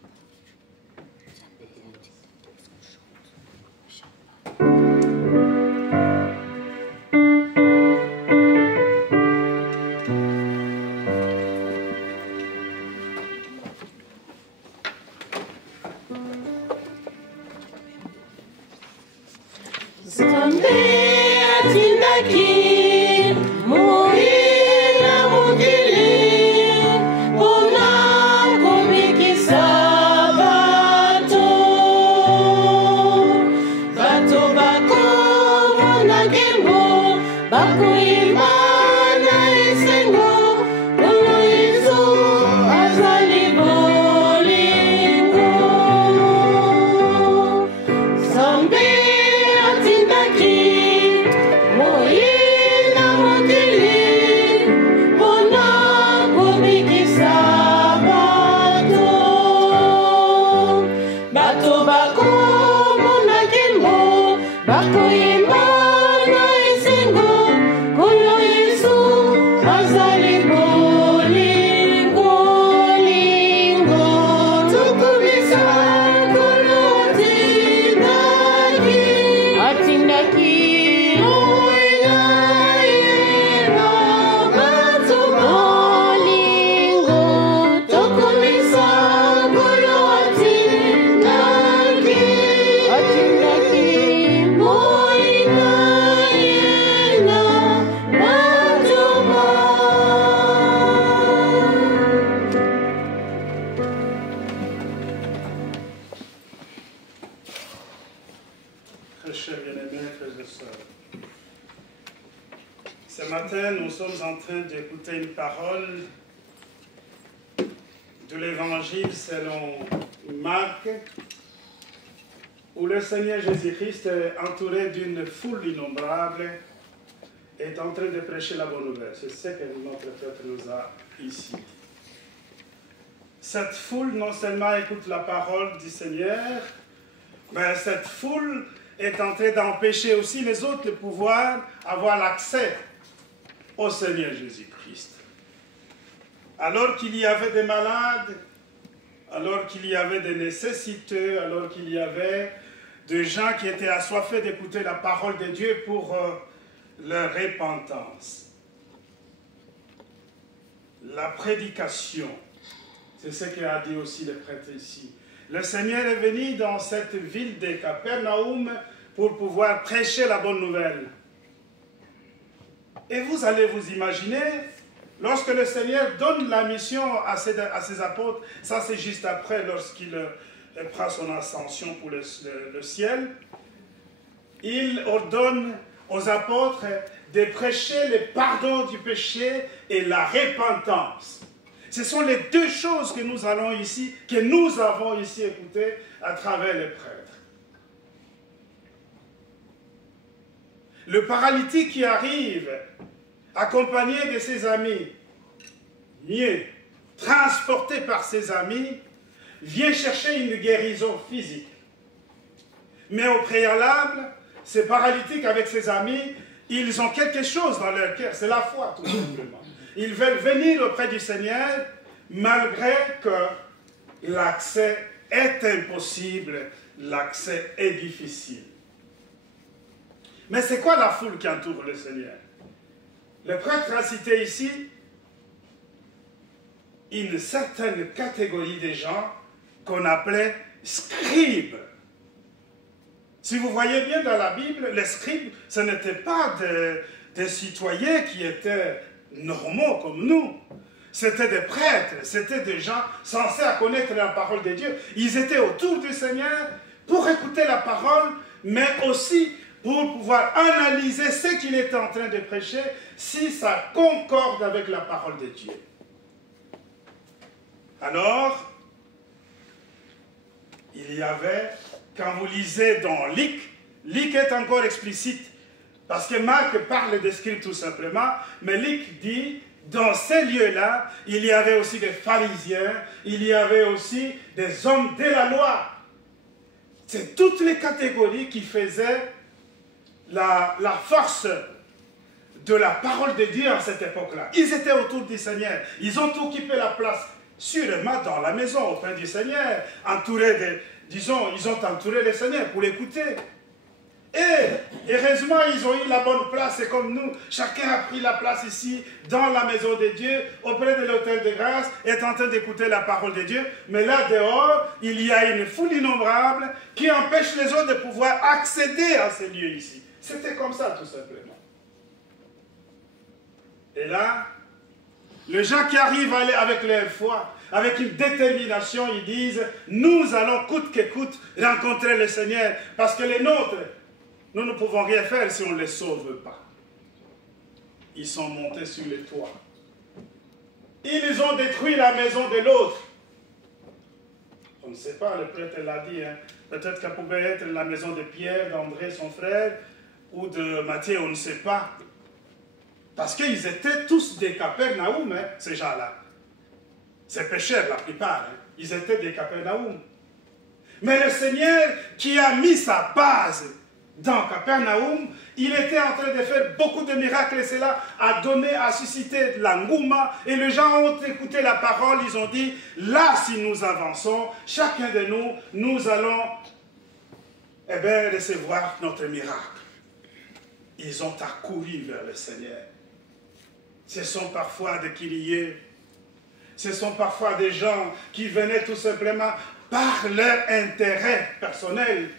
Jésus-Christ, entouré d'une foule innombrable, est en train de prêcher la bonne nouvelle. C'est ce que notre prêtre nous a ici. Cette foule non seulement écoute la parole du Seigneur, mais cette foule est en train d'empêcher aussi les autres de pouvoir avoir l'accès au Seigneur Jésus-Christ. Alors qu'il y avait des malades, alors qu'il y avait des nécessiteux, alors qu'il y avait de gens qui étaient assoiffés d'écouter la parole de Dieu pour leur repentance. la prédication. C'est ce qu'a dit aussi le prêtre ici. Le Seigneur est venu dans cette ville de Capernaum pour pouvoir prêcher la bonne nouvelle. Et vous allez vous imaginer, lorsque le Seigneur donne la mission à ses apôtres, ça c'est juste après, lorsqu'il prend son ascension pour le ciel, il ordonne aux apôtres de prêcher le pardon du péché et la repentance. Ce sont les deux choses que nous avons ici écoutées à travers les prêtres. Le paralytique qui arrive, accompagné de ses amis, mieux, transporté par ses amis, vient chercher une guérison physique. Mais au préalable, ces paralytiques avec ses amis, ils ont quelque chose dans leur cœur, c'est la foi tout simplement. Ils veulent venir auprès du Seigneur, malgré que l'accès est impossible, l'accès est difficile. Mais c'est quoi la foule qui entoure le Seigneur? Le prêtre a cité ici une certaine catégorie de gens qu'on appelait scribes. Si vous voyez bien dans la Bible, les scribes, ce n'étaient pas des citoyens qui étaient normaux comme nous. C'était des prêtres, c'était des gens censés connaître la parole de Dieu. Ils étaient autour du Seigneur pour écouter la parole, mais aussi pour pouvoir analyser ce qu'il était en train de prêcher, si ça concorde avec la parole de Dieu. Alors, il y avait, quand vous lisez dans Luc est encore explicite, parce que Marc parle des scribes tout simplement, mais Luc dit, dans ces lieux-là, il y avait aussi des pharisiens, il y avait aussi des hommes de la loi. C'est toutes les catégories qui faisaient la force de la parole de Dieu en cette époque-là. Ils étaient autour du Seigneur. Ils ont occupé la place, sûrement dans la maison, auprès du Seigneur, entourés ils ont entouré le Seigneur pour l'écouter. Et heureusement, ils ont eu la bonne place. C'est comme nous, chacun a pris la place ici, dans la maison de Dieu, auprès de l'autel de grâce, est en train d'écouter la parole de Dieu. Mais là dehors, il y a une foule innombrable qui empêche les autres de pouvoir accéder à ces lieux ici. C'était comme ça, tout simplement. Et là, les gens qui arrivent avec leur foi, avec une détermination, ils disent, nous allons coûte que coûte rencontrer le Seigneur, parce que les nôtres, nous ne pouvons rien faire si on ne les sauve pas. Ils sont montés sur les toits. Ils ont détruit la maison de l'autre. On ne sait pas, le prêtre l'a dit, hein. Peut-être qu'elle pouvait être la maison de Pierre, d'André, son frère, ou de Matthieu, on ne sait pas. Parce qu'ils étaient tous des Capernaum, hein, ces gens-là. Ces pécheurs, la plupart, hein. Ils étaient des Capernaum. Mais le Seigneur qui a mis sa base dans Capernaum, il était en train de faire beaucoup de miracles et cela a suscité de l'engouement et les gens ont écouté la parole, ils ont dit, là si nous avançons, chacun de nous, nous allons recevoir notre miracle. Ils ont accouru vers le Seigneur. Ce sont parfois des quiliers, ce sont parfois des gens qui venaient tout simplement par leur intérêt personnel.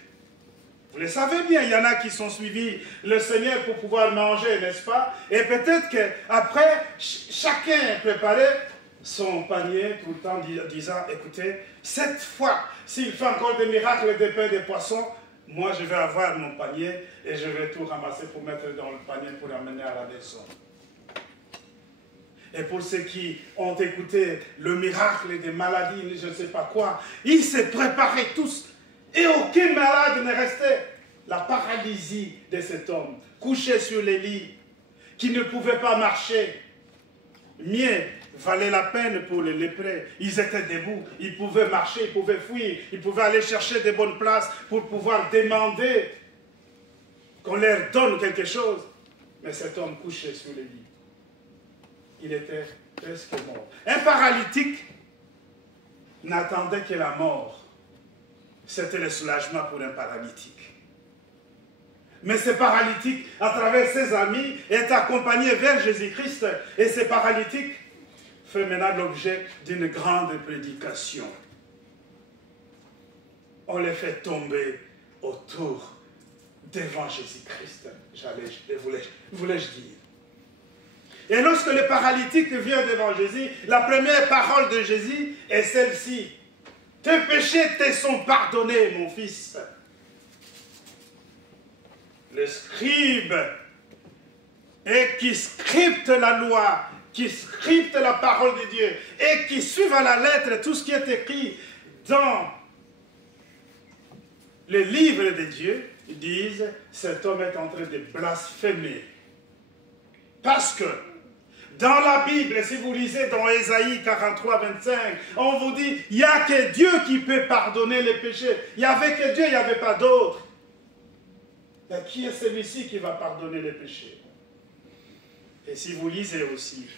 Vous le savez bien, il y en a qui sont suivis le Seigneur pour pouvoir manger, n'est-ce pas? Et peut-être qu'après, chacun préparait son panier tout le temps disant, écoutez, cette fois, s'il fait encore des miracles, des pains, des poissons, moi je vais avoir mon panier et je vais tout ramasser pour mettre dans le panier pour l'amener à la maison. Et pour ceux qui ont écouté le miracle des maladies, je ne sais pas quoi, ils se préparaient tous. Et aucun malade ne restait. La paralysie de cet homme, couché sur les lits, qui ne pouvait pas marcher. Mieux valait la peine pour les lépreux. Ils étaient debout, ils pouvaient marcher, ils pouvaient fuir, ils pouvaient aller chercher des bonnes places pour pouvoir demander qu'on leur donne quelque chose. Mais cet homme couché sur les lits, il était presque mort. Un paralytique n'attendait que la mort. C'était le soulagement pour un paralytique. Mais ce paralytique, à travers ses amis, est accompagné vers Jésus-Christ. Et ce paralytique fait maintenant l'objet d'une grande prédication. On les fait tomber autour devant Jésus-Christ, voulais-je dire. Et lorsque le paralytique vient devant Jésus, la première parole de Jésus est celle-ci. Tes péchés te sont pardonnés, mon fils. Le scribe et qui scripte la loi, qui scripte la parole de Dieu et qui suivent à la lettre tout ce qui est écrit dans les livres de Dieu, disent cet homme est en train de blasphémer. Parce que dans la Bible, si vous lisez dans Ésaïe 43, 25, on vous dit, il n'y a que Dieu qui peut pardonner les péchés. Il n'y avait que Dieu, il n'y avait pas d'autre. Mais qui est celui-ci qui va pardonner les péchés? Et si vous lisez aussi,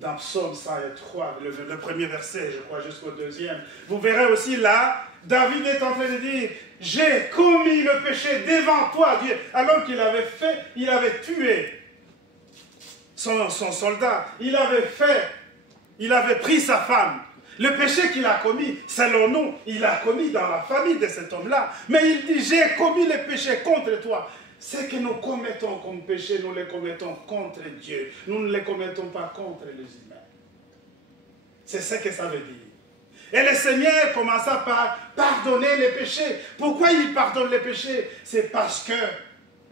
dans Psaume 103, le premier verset, je crois, jusqu'au deuxième, vous verrez aussi là, David est en train de dire, j'ai commis le péché devant toi, Dieu, alors qu'il avait tué son soldat, il avait pris sa femme. Le péché qu'il a commis, selon nous, il a commis dans la famille de cet homme-là. Mais il dit, j'ai commis le péché contre toi. Ce que nous commettons comme péché, nous les commettons contre Dieu. Nous ne les commettons pas contre les humains. C'est ce que ça veut dire. Et le Seigneur commença par pardonner les péchés. Pourquoi il pardonne les péchés? C'est parce que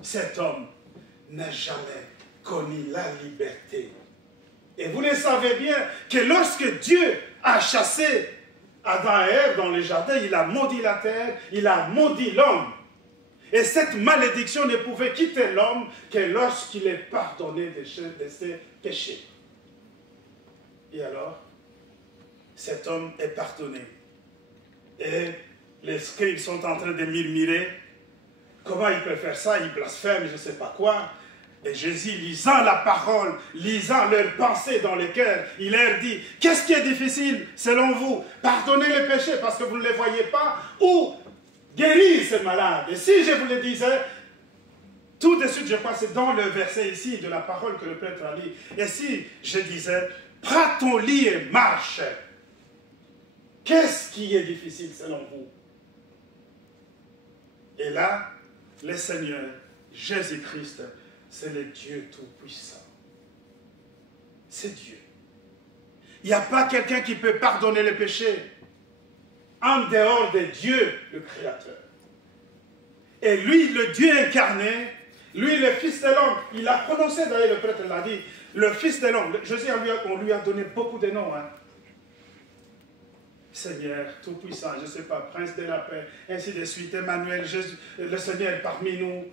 cet homme n'a jamais connu la liberté. Et vous le savez bien que lorsque Dieu a chassé Adam et Ève dans le jardin, il a maudit la terre, il a maudit l'homme. Et cette malédiction ne pouvait quitter l'homme que lorsqu'il est pardonné de ses péchés. Et alors, cet homme est pardonné. Et les scribes sont en train de murmurer. Comment il peut faire ça? Il blasphème, je ne sais pas quoi. Et Jésus, lisant la parole, lisant leurs pensées dans le cœur, il leur dit, qu'est-ce qui est difficile selon vous? Pardonner les péchés parce que vous ne les voyez pas, ou guérir ces malades? Et si je vous le disais, tout de suite, je crois que c'est dans le verset ici de la parole que le prêtre a lu. Et si je disais, prends ton lit et marche, qu'est-ce qui est difficile selon vous? Et là, le Seigneur, Jésus-Christ, c'est le Dieu Tout-Puissant. C'est Dieu. Il n'y a pas quelqu'un qui peut pardonner les péchés en dehors de Dieu, le Créateur. Et lui, le Dieu incarné, lui, le Fils de l'homme, il a prononcé, d'ailleurs le prêtre l'a dit, le Fils de l'homme. Jésus, on lui a donné beaucoup de noms. Hein. Seigneur, Tout-Puissant, je ne sais pas, Prince de la paix, ainsi de suite, Emmanuel, Jésus, le Seigneur parmi nous,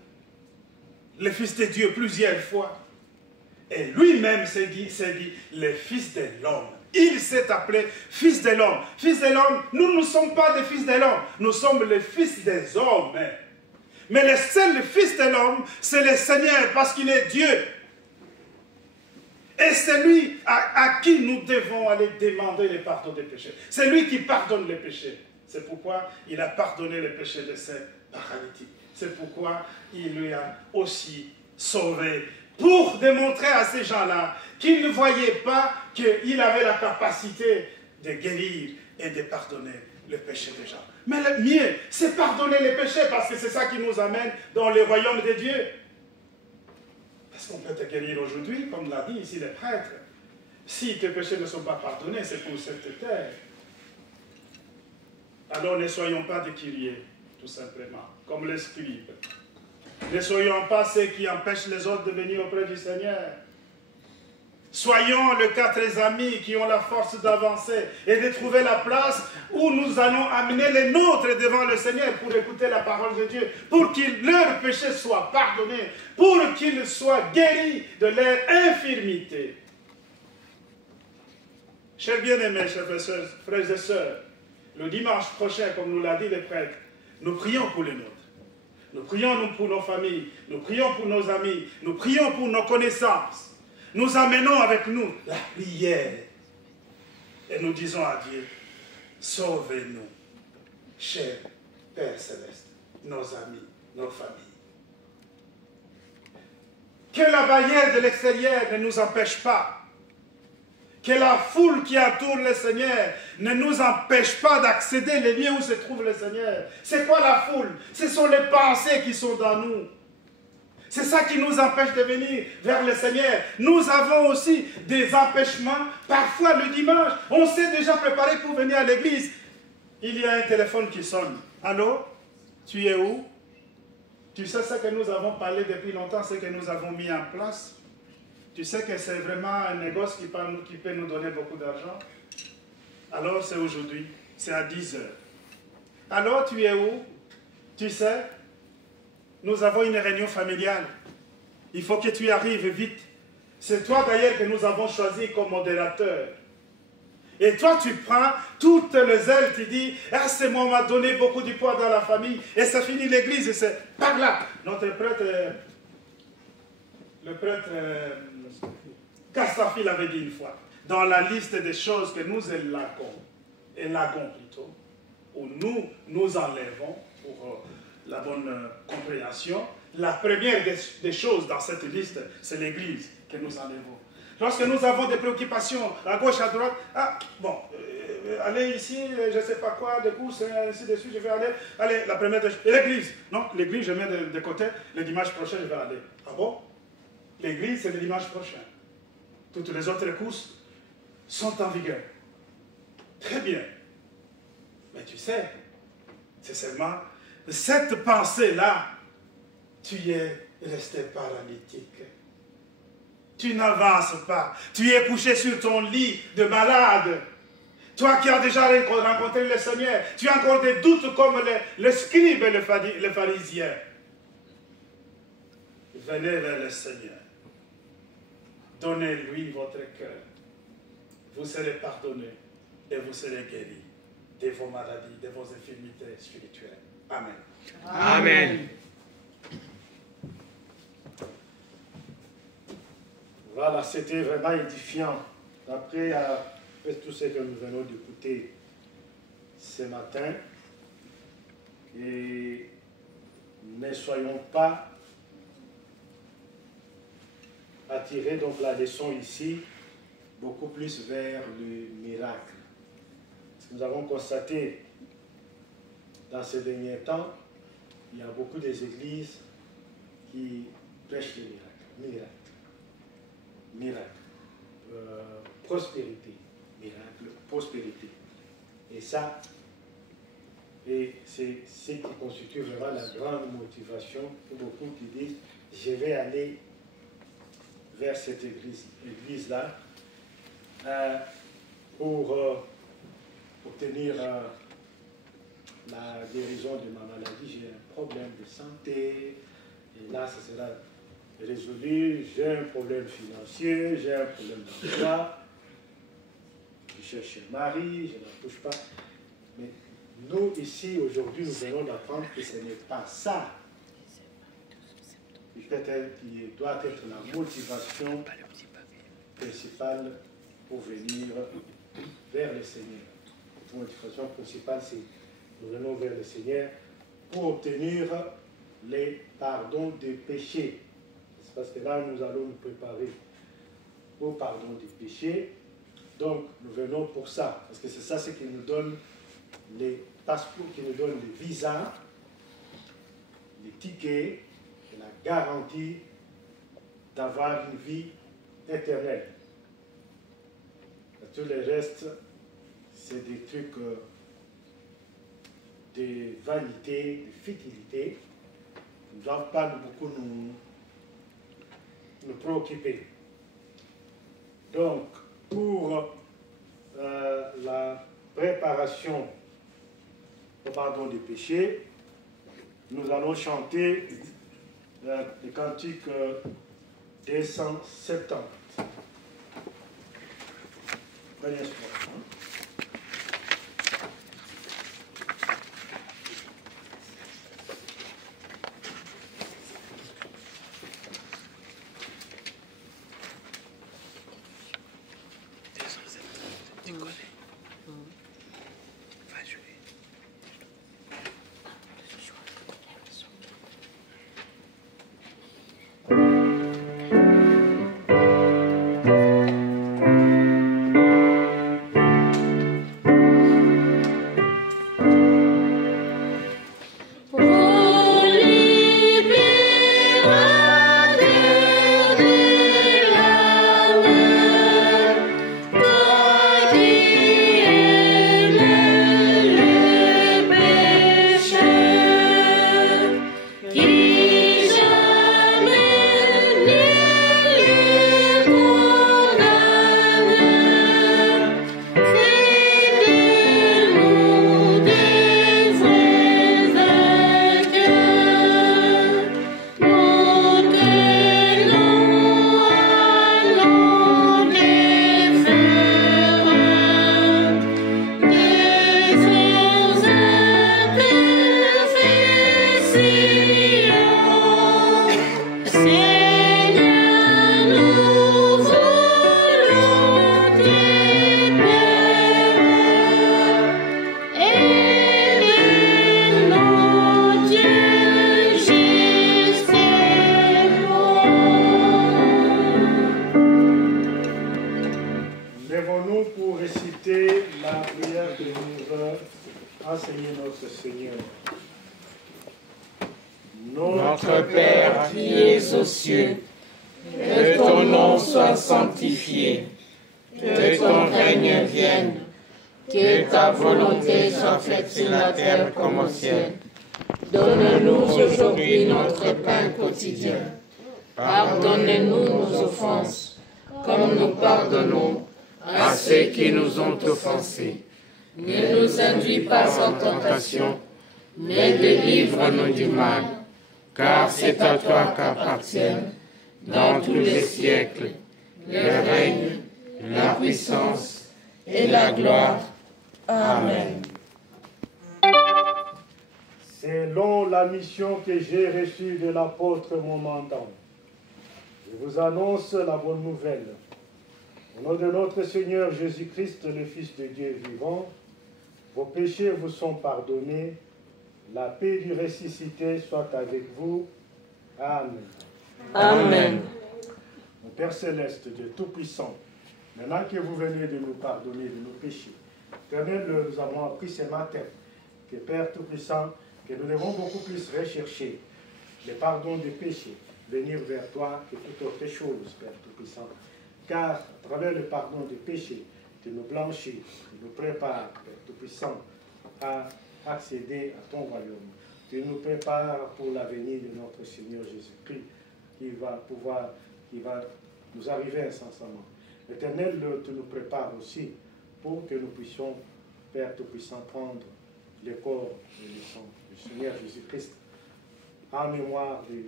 le Fils de Dieu plusieurs fois. Et lui-même s'est dit, le Fils de l'homme. Il s'est appelé Fils de l'homme. Fils de l'homme, nous ne sommes pas des fils de l'homme, nous sommes les fils des hommes. Mais le seul Fils de l'homme, c'est le Seigneur, parce qu'il est Dieu. Et c'est lui à qui nous devons aller demander le pardon des péchés. C'est lui qui pardonne les péchés. C'est pourquoi il a pardonné les péchés de ces paralytiques. C'est pourquoi il lui a aussi sauvé. Pour démontrer à ces gens-là qu'ils ne voyaient pas qu'il avait la capacité de guérir et de pardonner les péchés des gens. Mais le mieux, c'est pardonner les péchés, parce que c'est ça qui nous amène dans le royaume de Dieu. Parce qu'on peut te guérir aujourd'hui, comme l'a dit ici le prêtre. Si tes péchés ne sont pas pardonnés, c'est pour cette terre. Alors ne soyons pas des kyriés, tout simplement, comme les scribes. Ne soyons pas ceux qui empêchent les autres de venir auprès du Seigneur. Soyons les 4 amis qui ont la force d'avancer et de trouver la place où nous allons amener les nôtres devant le Seigneur pour écouter la parole de Dieu, pour que leurs péchés soient pardonnés, pour qu'ils soient guéris de leur infirmité. Chers bien-aimés, chers frères et sœurs, le dimanche prochain, comme nous l'a dit le prêtre, nous prions pour les nôtres. Nous prions pour nos familles, nous prions pour nos amis, nous prions pour nos connaissances. Nous amenons avec nous la prière et nous disons à Dieu, sauvez-nous, cher Père Céleste, nos amis, nos familles. Que la barrière de l'extérieur ne nous empêche pas, Que la foule qui entoure le Seigneur ne nous empêche pas d'accéder les lieux où se trouve le Seigneur. C'est quoi la foule? Ce sont les pensées qui sont dans nous. C'est ça qui nous empêche de venir vers le Seigneur. Nous avons aussi des empêchements. Parfois le dimanche, on s'est déjà préparé pour venir à l'église. Il y a un téléphone qui sonne. Allô? Tu es où? Tu sais ce que nous avons parlé depuis longtemps, ce que nous avons mis en place? Tu sais que c'est vraiment un négoce qui peut nous donner beaucoup d'argent? Alors c'est aujourd'hui, c'est à 10 heures. Alors tu es où? Tu sais, nous avons une réunion familiale. Il faut que tu arrives vite. C'est toi d'ailleurs que nous avons choisi comme modérateur. Et toi tu prends toutes les ailes, tu dis, ah c'est moi, on m'a donné beaucoup de poids dans la famille. Et ça finit l'église et c'est par là. Notre prêtre, le prêtre Kastafi l'avait dit une fois, dans la liste des choses que nous élagons plutôt, où nous enlèvons pour la bonne compréhension, la première des choses dans cette liste, c'est l'église que nous enlèvons. Lorsque nous avons des préoccupations à gauche, à droite, aller ici, je ne sais pas quoi, des courses, ainsi de suite, je vais aller, la première des choses. Et l'église? Non, l'église, je mets de côté, le dimanche prochain, je vais aller. Ah bon? L'église, c'est le dimanche prochain. Toutes les autres courses sont en vigueur. Très bien. Mais tu sais, c'est seulement cette pensée-là, tu es resté paralytique. Tu n'avances pas. Tu es couché sur ton lit de malade. Toi qui as déjà rencontré le Seigneur, tu as encore des doutes comme le scribe et le pharisien. Venez vers le Seigneur. Donnez-lui votre cœur. Vous serez pardonné et vous serez guéri de vos maladies, de vos infirmités spirituelles. Amen. Amen. Voilà, c'était vraiment édifiant. Après tout ce que nous venons d'écouter ce matin, et ne soyons pas attirés, donc la leçon ici, beaucoup plus vers le miracle. Parce que nous avons constaté dans ces derniers temps, il y a beaucoup d'églises qui prêchent les miracles. Prospérité, miracle, prospérité. Et ça, c'est ce qui constitue vraiment la grande motivation pour beaucoup qui disent, je vais aller vers cette église-là pour obtenir la guérison de ma maladie. J'ai un problème de santé, et là, ça sera résolu. J'ai un problème financier, j'ai un problème d'emploi, je cherche un mari, je n'en touche pas. Mais nous, ici, aujourd'hui, nous venons d'apprendre que ce n'est pas ça qui doit être la motivation principale pour venir vers le Seigneur. La motivation principale, c'est nous venons vers le Seigneur pour obtenir les pardons des péchés. C'est parce que là, nous allons nous préparer au pardon des péchés. Donc, nous venons pour ça. Parce que c'est ça ce qui nous donne les passeports, qui nous donne les visas, les tickets, et la garantie d'avoir une vie éternelle. Tout le reste, c'est des trucs de vanité, de futilité, qui ne doivent pas beaucoup nous préoccuper. Donc, pour la préparation au pardon des péchés, nous allons chanter le cantique 270. Prenez espoir. Enseignez notre Seigneur. Notre Père qui es aux cieux, que ton nom soit sanctifié, que ton règne vienne, que ta volonté soit faite sur la terre comme au ciel. Donne-nous aujourd'hui notre pain quotidien. Pardonne-nous nos offenses, comme nous pardonnons à ceux qui nous ont offensés. Ne nous induis pas en tentation, mais délivre-nous du mal. Car c'est à toi qu'appartiennent, dans tous les siècles, le règne, la puissance et la gloire. Amen. Selon la mission que j'ai reçue de l'apôtre mon mandant, je vous annonce la bonne nouvelle. Au nom de notre Seigneur Jésus-Christ, le Fils de Dieu vivant, vos péchés vous sont pardonnés. La paix du ressuscité soit avec vous. Amen. Amen. Mon Père Céleste, Dieu Tout-Puissant, maintenant que vous venez de nous pardonner de nos péchés, Éternel, nous avons appris ce matin que Père Tout-Puissant, que nous devons beaucoup plus rechercher le pardon des péchés, venir vers toi que toute autre chose, Père Tout-Puissant. Car à travers le pardon des péchés, tu nous blanchis, tu nous prépares, Père Tout-Puissant, à accéder à ton royaume. Tu nous prépares pour l'avenir de notre Seigneur Jésus-Christ, qui va nous arriver incessamment. Éternel, tu nous prépares aussi pour que nous puissions, Père Tout-Puissant, prendre le corps et le sang du Seigneur Jésus-Christ en mémoire de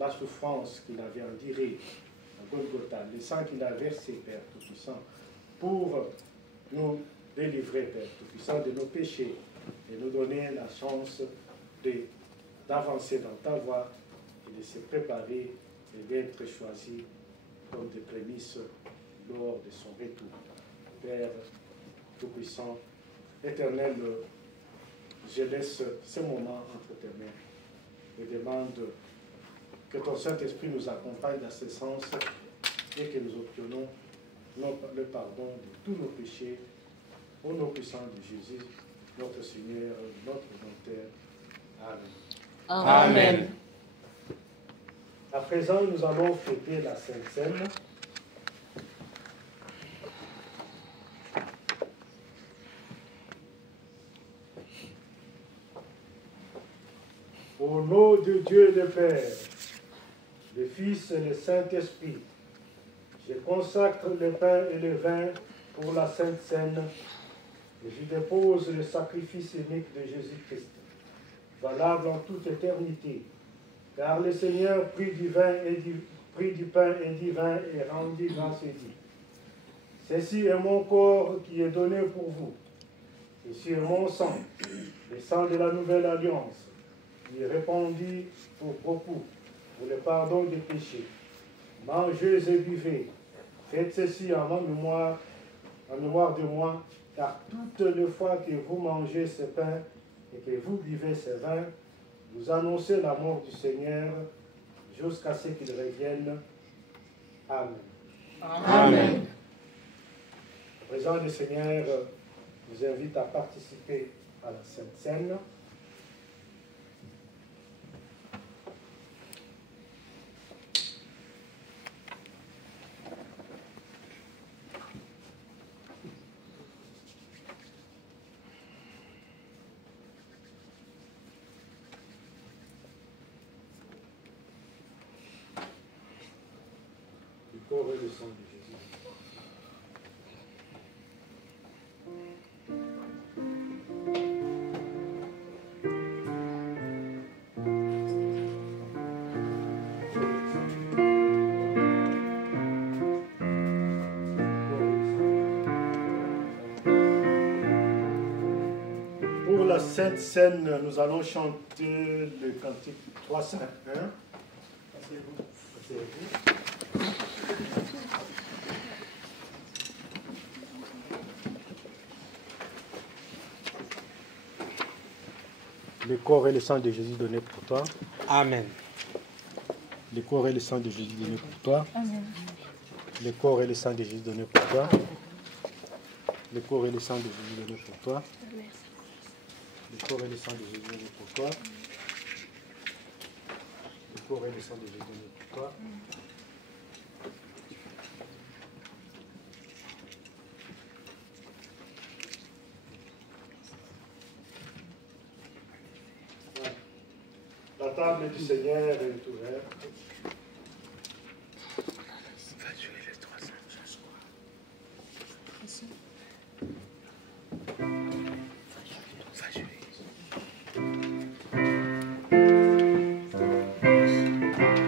la souffrance qu'il avait endurée à Golgotha, le sang qu'il a versé, Père Tout-Puissant, pour nous délivrer, Père Tout-Puissant, de nos péchés et nous donner la chance d'avancer dans ta voie et de se préparer et d'être choisi comme des prémices lors de son retour. Père Tout-Puissant, Éternel, je laisse ce moment entre tes mains et demande que ton Saint-Esprit nous accompagne dans ce sens et que nous obtenons le pardon de tous nos péchés au nom puissant de Jésus, notre Seigneur, notre Rédempteur. Amen. Amen. À présent, nous allons fêter la Sainte Seine. Au nom de Dieu le Père, le Fils et le Saint-Esprit, je consacre le pain et le vin pour la Sainte Seine et je dépose le sacrifice unique de Jésus-Christ, valable en toute éternité, car le Seigneur prit du pain et du vin et rendit grâce et dit, ceci est mon corps qui est donné pour vous, ceci est mon sang, le sang de la nouvelle alliance, qui est répandu pour beaucoup, pour le pardon des péchés. Mangez et buvez, faites ceci en mémoire de moi, car toutes les fois que vous mangez ce pain et que vous buvez ce vin, vous annoncez la mort du Seigneur jusqu'à ce qu'il revienne. Amen. Amen. À présent, le Seigneur vous invite à participer à la Sainte Seine. Le corps et le sang de Jésus. Pour la Sainte Seine, nous allons chanter le cantique 301. Asseyez-vous. Asseyez-vous. Le corps et le sang de Jésus donné pour toi. Amen. Le corps et le sang de Jésus donné pour toi. Amen. Le corps et le sang de Jésus donné pour toi. Le corps et le sang de Jésus donné pour toi. Le corps et le sang de Jésus pour toi. Le corps et le sang de Jésus pour toi. La table du Seigneur est ouverte. Va jouer les 300, je crois. Va jouer.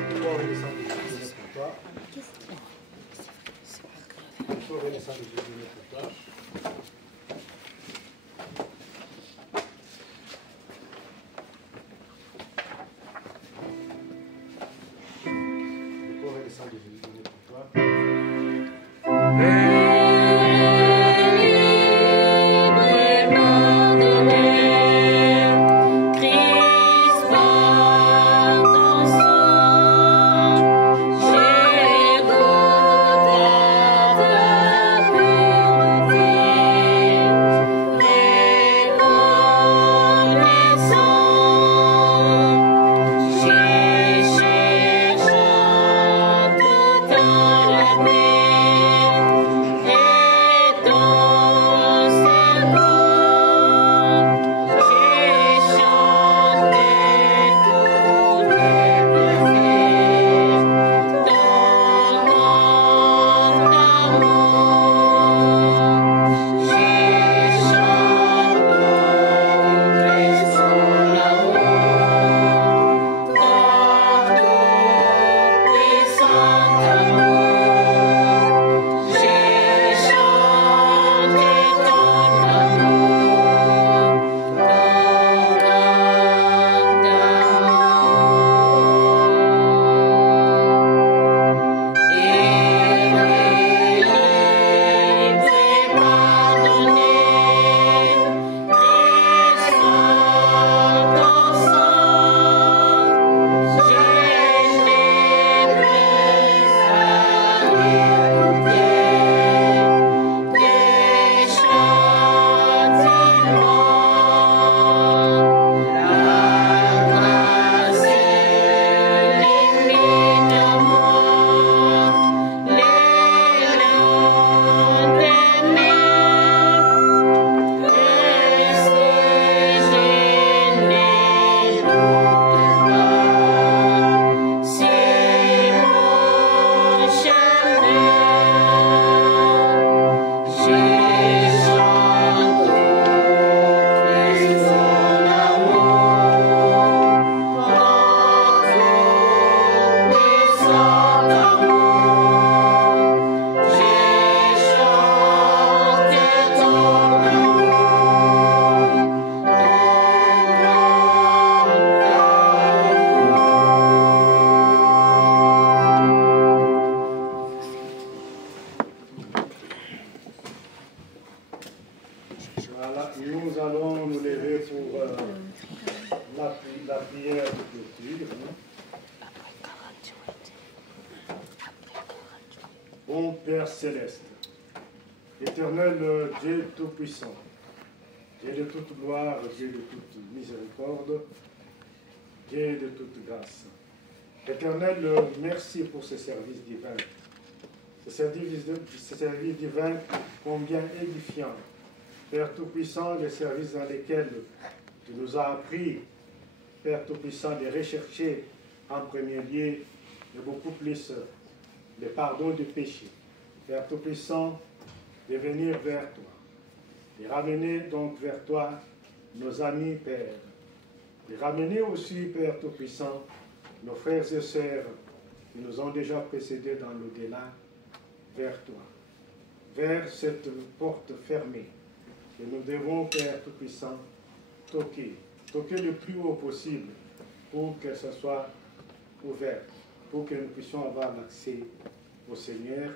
Le corps et le sang de Jésus pour toi. Le corps et le sang de Jésus pour toi. Bon Père céleste, éternel Dieu tout-puissant, Dieu de toute gloire, Dieu de toute miséricorde, Dieu de toute grâce. Éternel, merci pour ce service divin. Ce service divin combien édifiant. Père Tout-Puissant, les services dans lesquels tu nous as appris, Père Tout-Puissant, de rechercher en premier lieu et beaucoup plus le pardon du péché. Père Tout-Puissant, de venir vers toi, de ramener donc vers toi nos amis, Père, de ramener aussi, Père Tout-Puissant, nos frères et sœurs qui nous ont déjà précédés dans l'au-delà, vers toi, vers cette porte fermée que nous devons, Père Tout-Puissant, toquer le plus haut possible pour que ce soit ouvert, pour que nous puissions avoir l'accès au Seigneur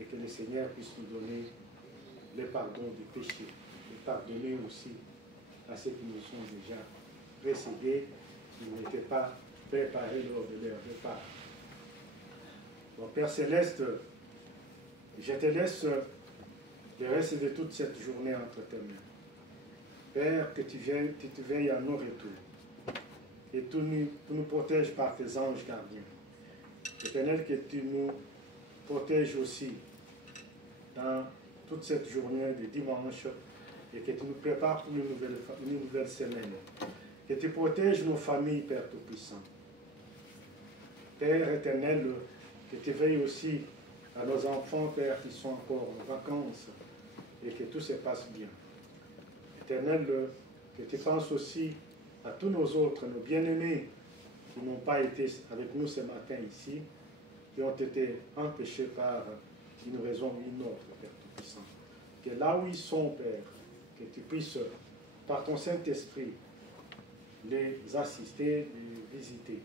et que le Seigneur puisse nous donner le pardon du péché et pardonner aussi à ceux qui nous sont déjà précédés, qui n'étaient pas préparés lors de leur départ. Mon Père Céleste, je te laisse le reste de toute cette journée entre tes mains. Père, que tu veilles à nos retours. Et tu nous protèges par tes anges gardiens. Éternel, que tu nous protèges aussi dans toute cette journée de dimanche et que tu nous prépares pour une nouvelle semaine. Que tu protèges nos familles, Père Tout-Puissant. Père éternel, que tu veilles aussi à nos enfants, Père, qui sont encore en vacances et que tout se passe bien. Éternel, que tu penses aussi à tous nos autres, nos bien-aimés, qui n'ont pas été avec nous ce matin ici, qui ont été empêchés par une raison ou une autre, Père Tout-Puissant. Que là où ils sont, Père, que tu puisses, par ton Saint-Esprit, les assister, les visiter,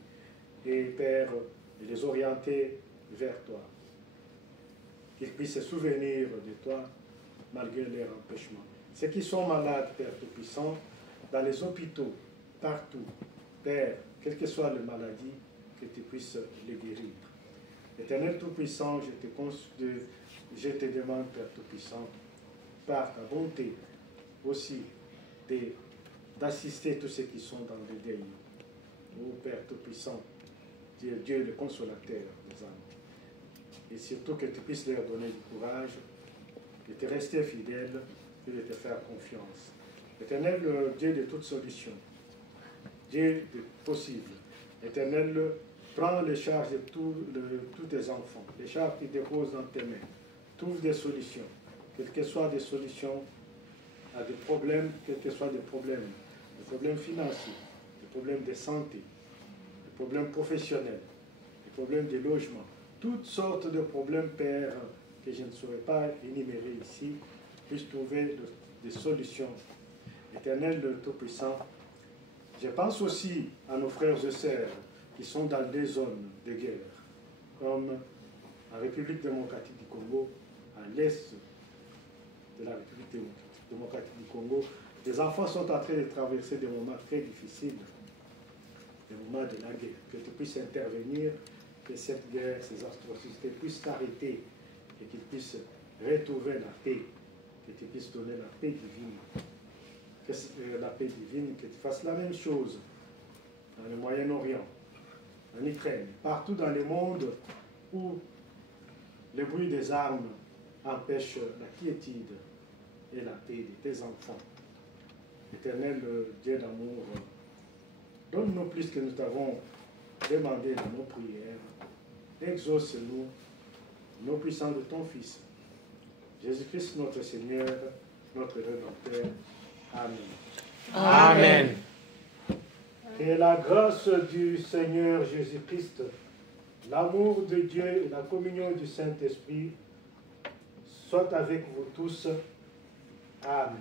et Père, les orienter vers toi. Qu'ils puissent se souvenir de toi, malgré leurs empêchements. Ceux qui sont malades, Père Tout-Puissant, dans les hôpitaux, partout, Père, quelle que soit la maladie, que tu puisses les guérir. Éternel Tout-Puissant, je te demande, Père Tout-Puissant, par ta bonté aussi, d'assister tous ceux qui sont dans le deuil. Ô Père Tout-Puissant, tu es Dieu le consolateur des âmes. Et surtout que tu puisses leur donner du courage, de te rester fidèle et de te faire confiance. Éternel, Dieu de toutes solutions, Dieu de possible. Éternel, prends les charges de tous tes enfants, les charges qu'ils déposent dans tes mains. Trouve des solutions, quelles que soient des solutions à des problèmes, quels que soient des problèmes financiers, des problèmes de santé, des problèmes professionnels, des problèmes de logement, toutes sortes de problèmes, Père, que je ne saurais pas énumérer ici, puissent trouver des solutions. Éternel, le Tout-Puissant, je pense aussi à nos frères et sœurs qui sont dans des zones de guerre, comme la République démocratique du Congo, à l'est de la République démocratique du Congo. Les enfants sont en train de traverser des moments très difficiles, des moments de la guerre. Que tu puisses intervenir, que cette guerre, ces atrocités puissent s'arrêter et qu'ils puissent retrouver la paix, que tu puisses donner la paix divine. La paix divine, que tu fasses la même chose dans le Moyen-Orient, en Ukraine, partout dans le monde où le bruit des armes empêche la quiétude et la paix de tes enfants. Éternel Dieu d'amour, donne-nous plus que nous t'avons demandé dans nos prières. Exauce-nous, nos puissants de ton Fils, Jésus-Christ notre Seigneur, notre Rédempteur. Amen. Amen. Que la grâce du Seigneur Jésus-Christ, l'amour de Dieu et la communion du Saint-Esprit soient avec vous tous. Amen.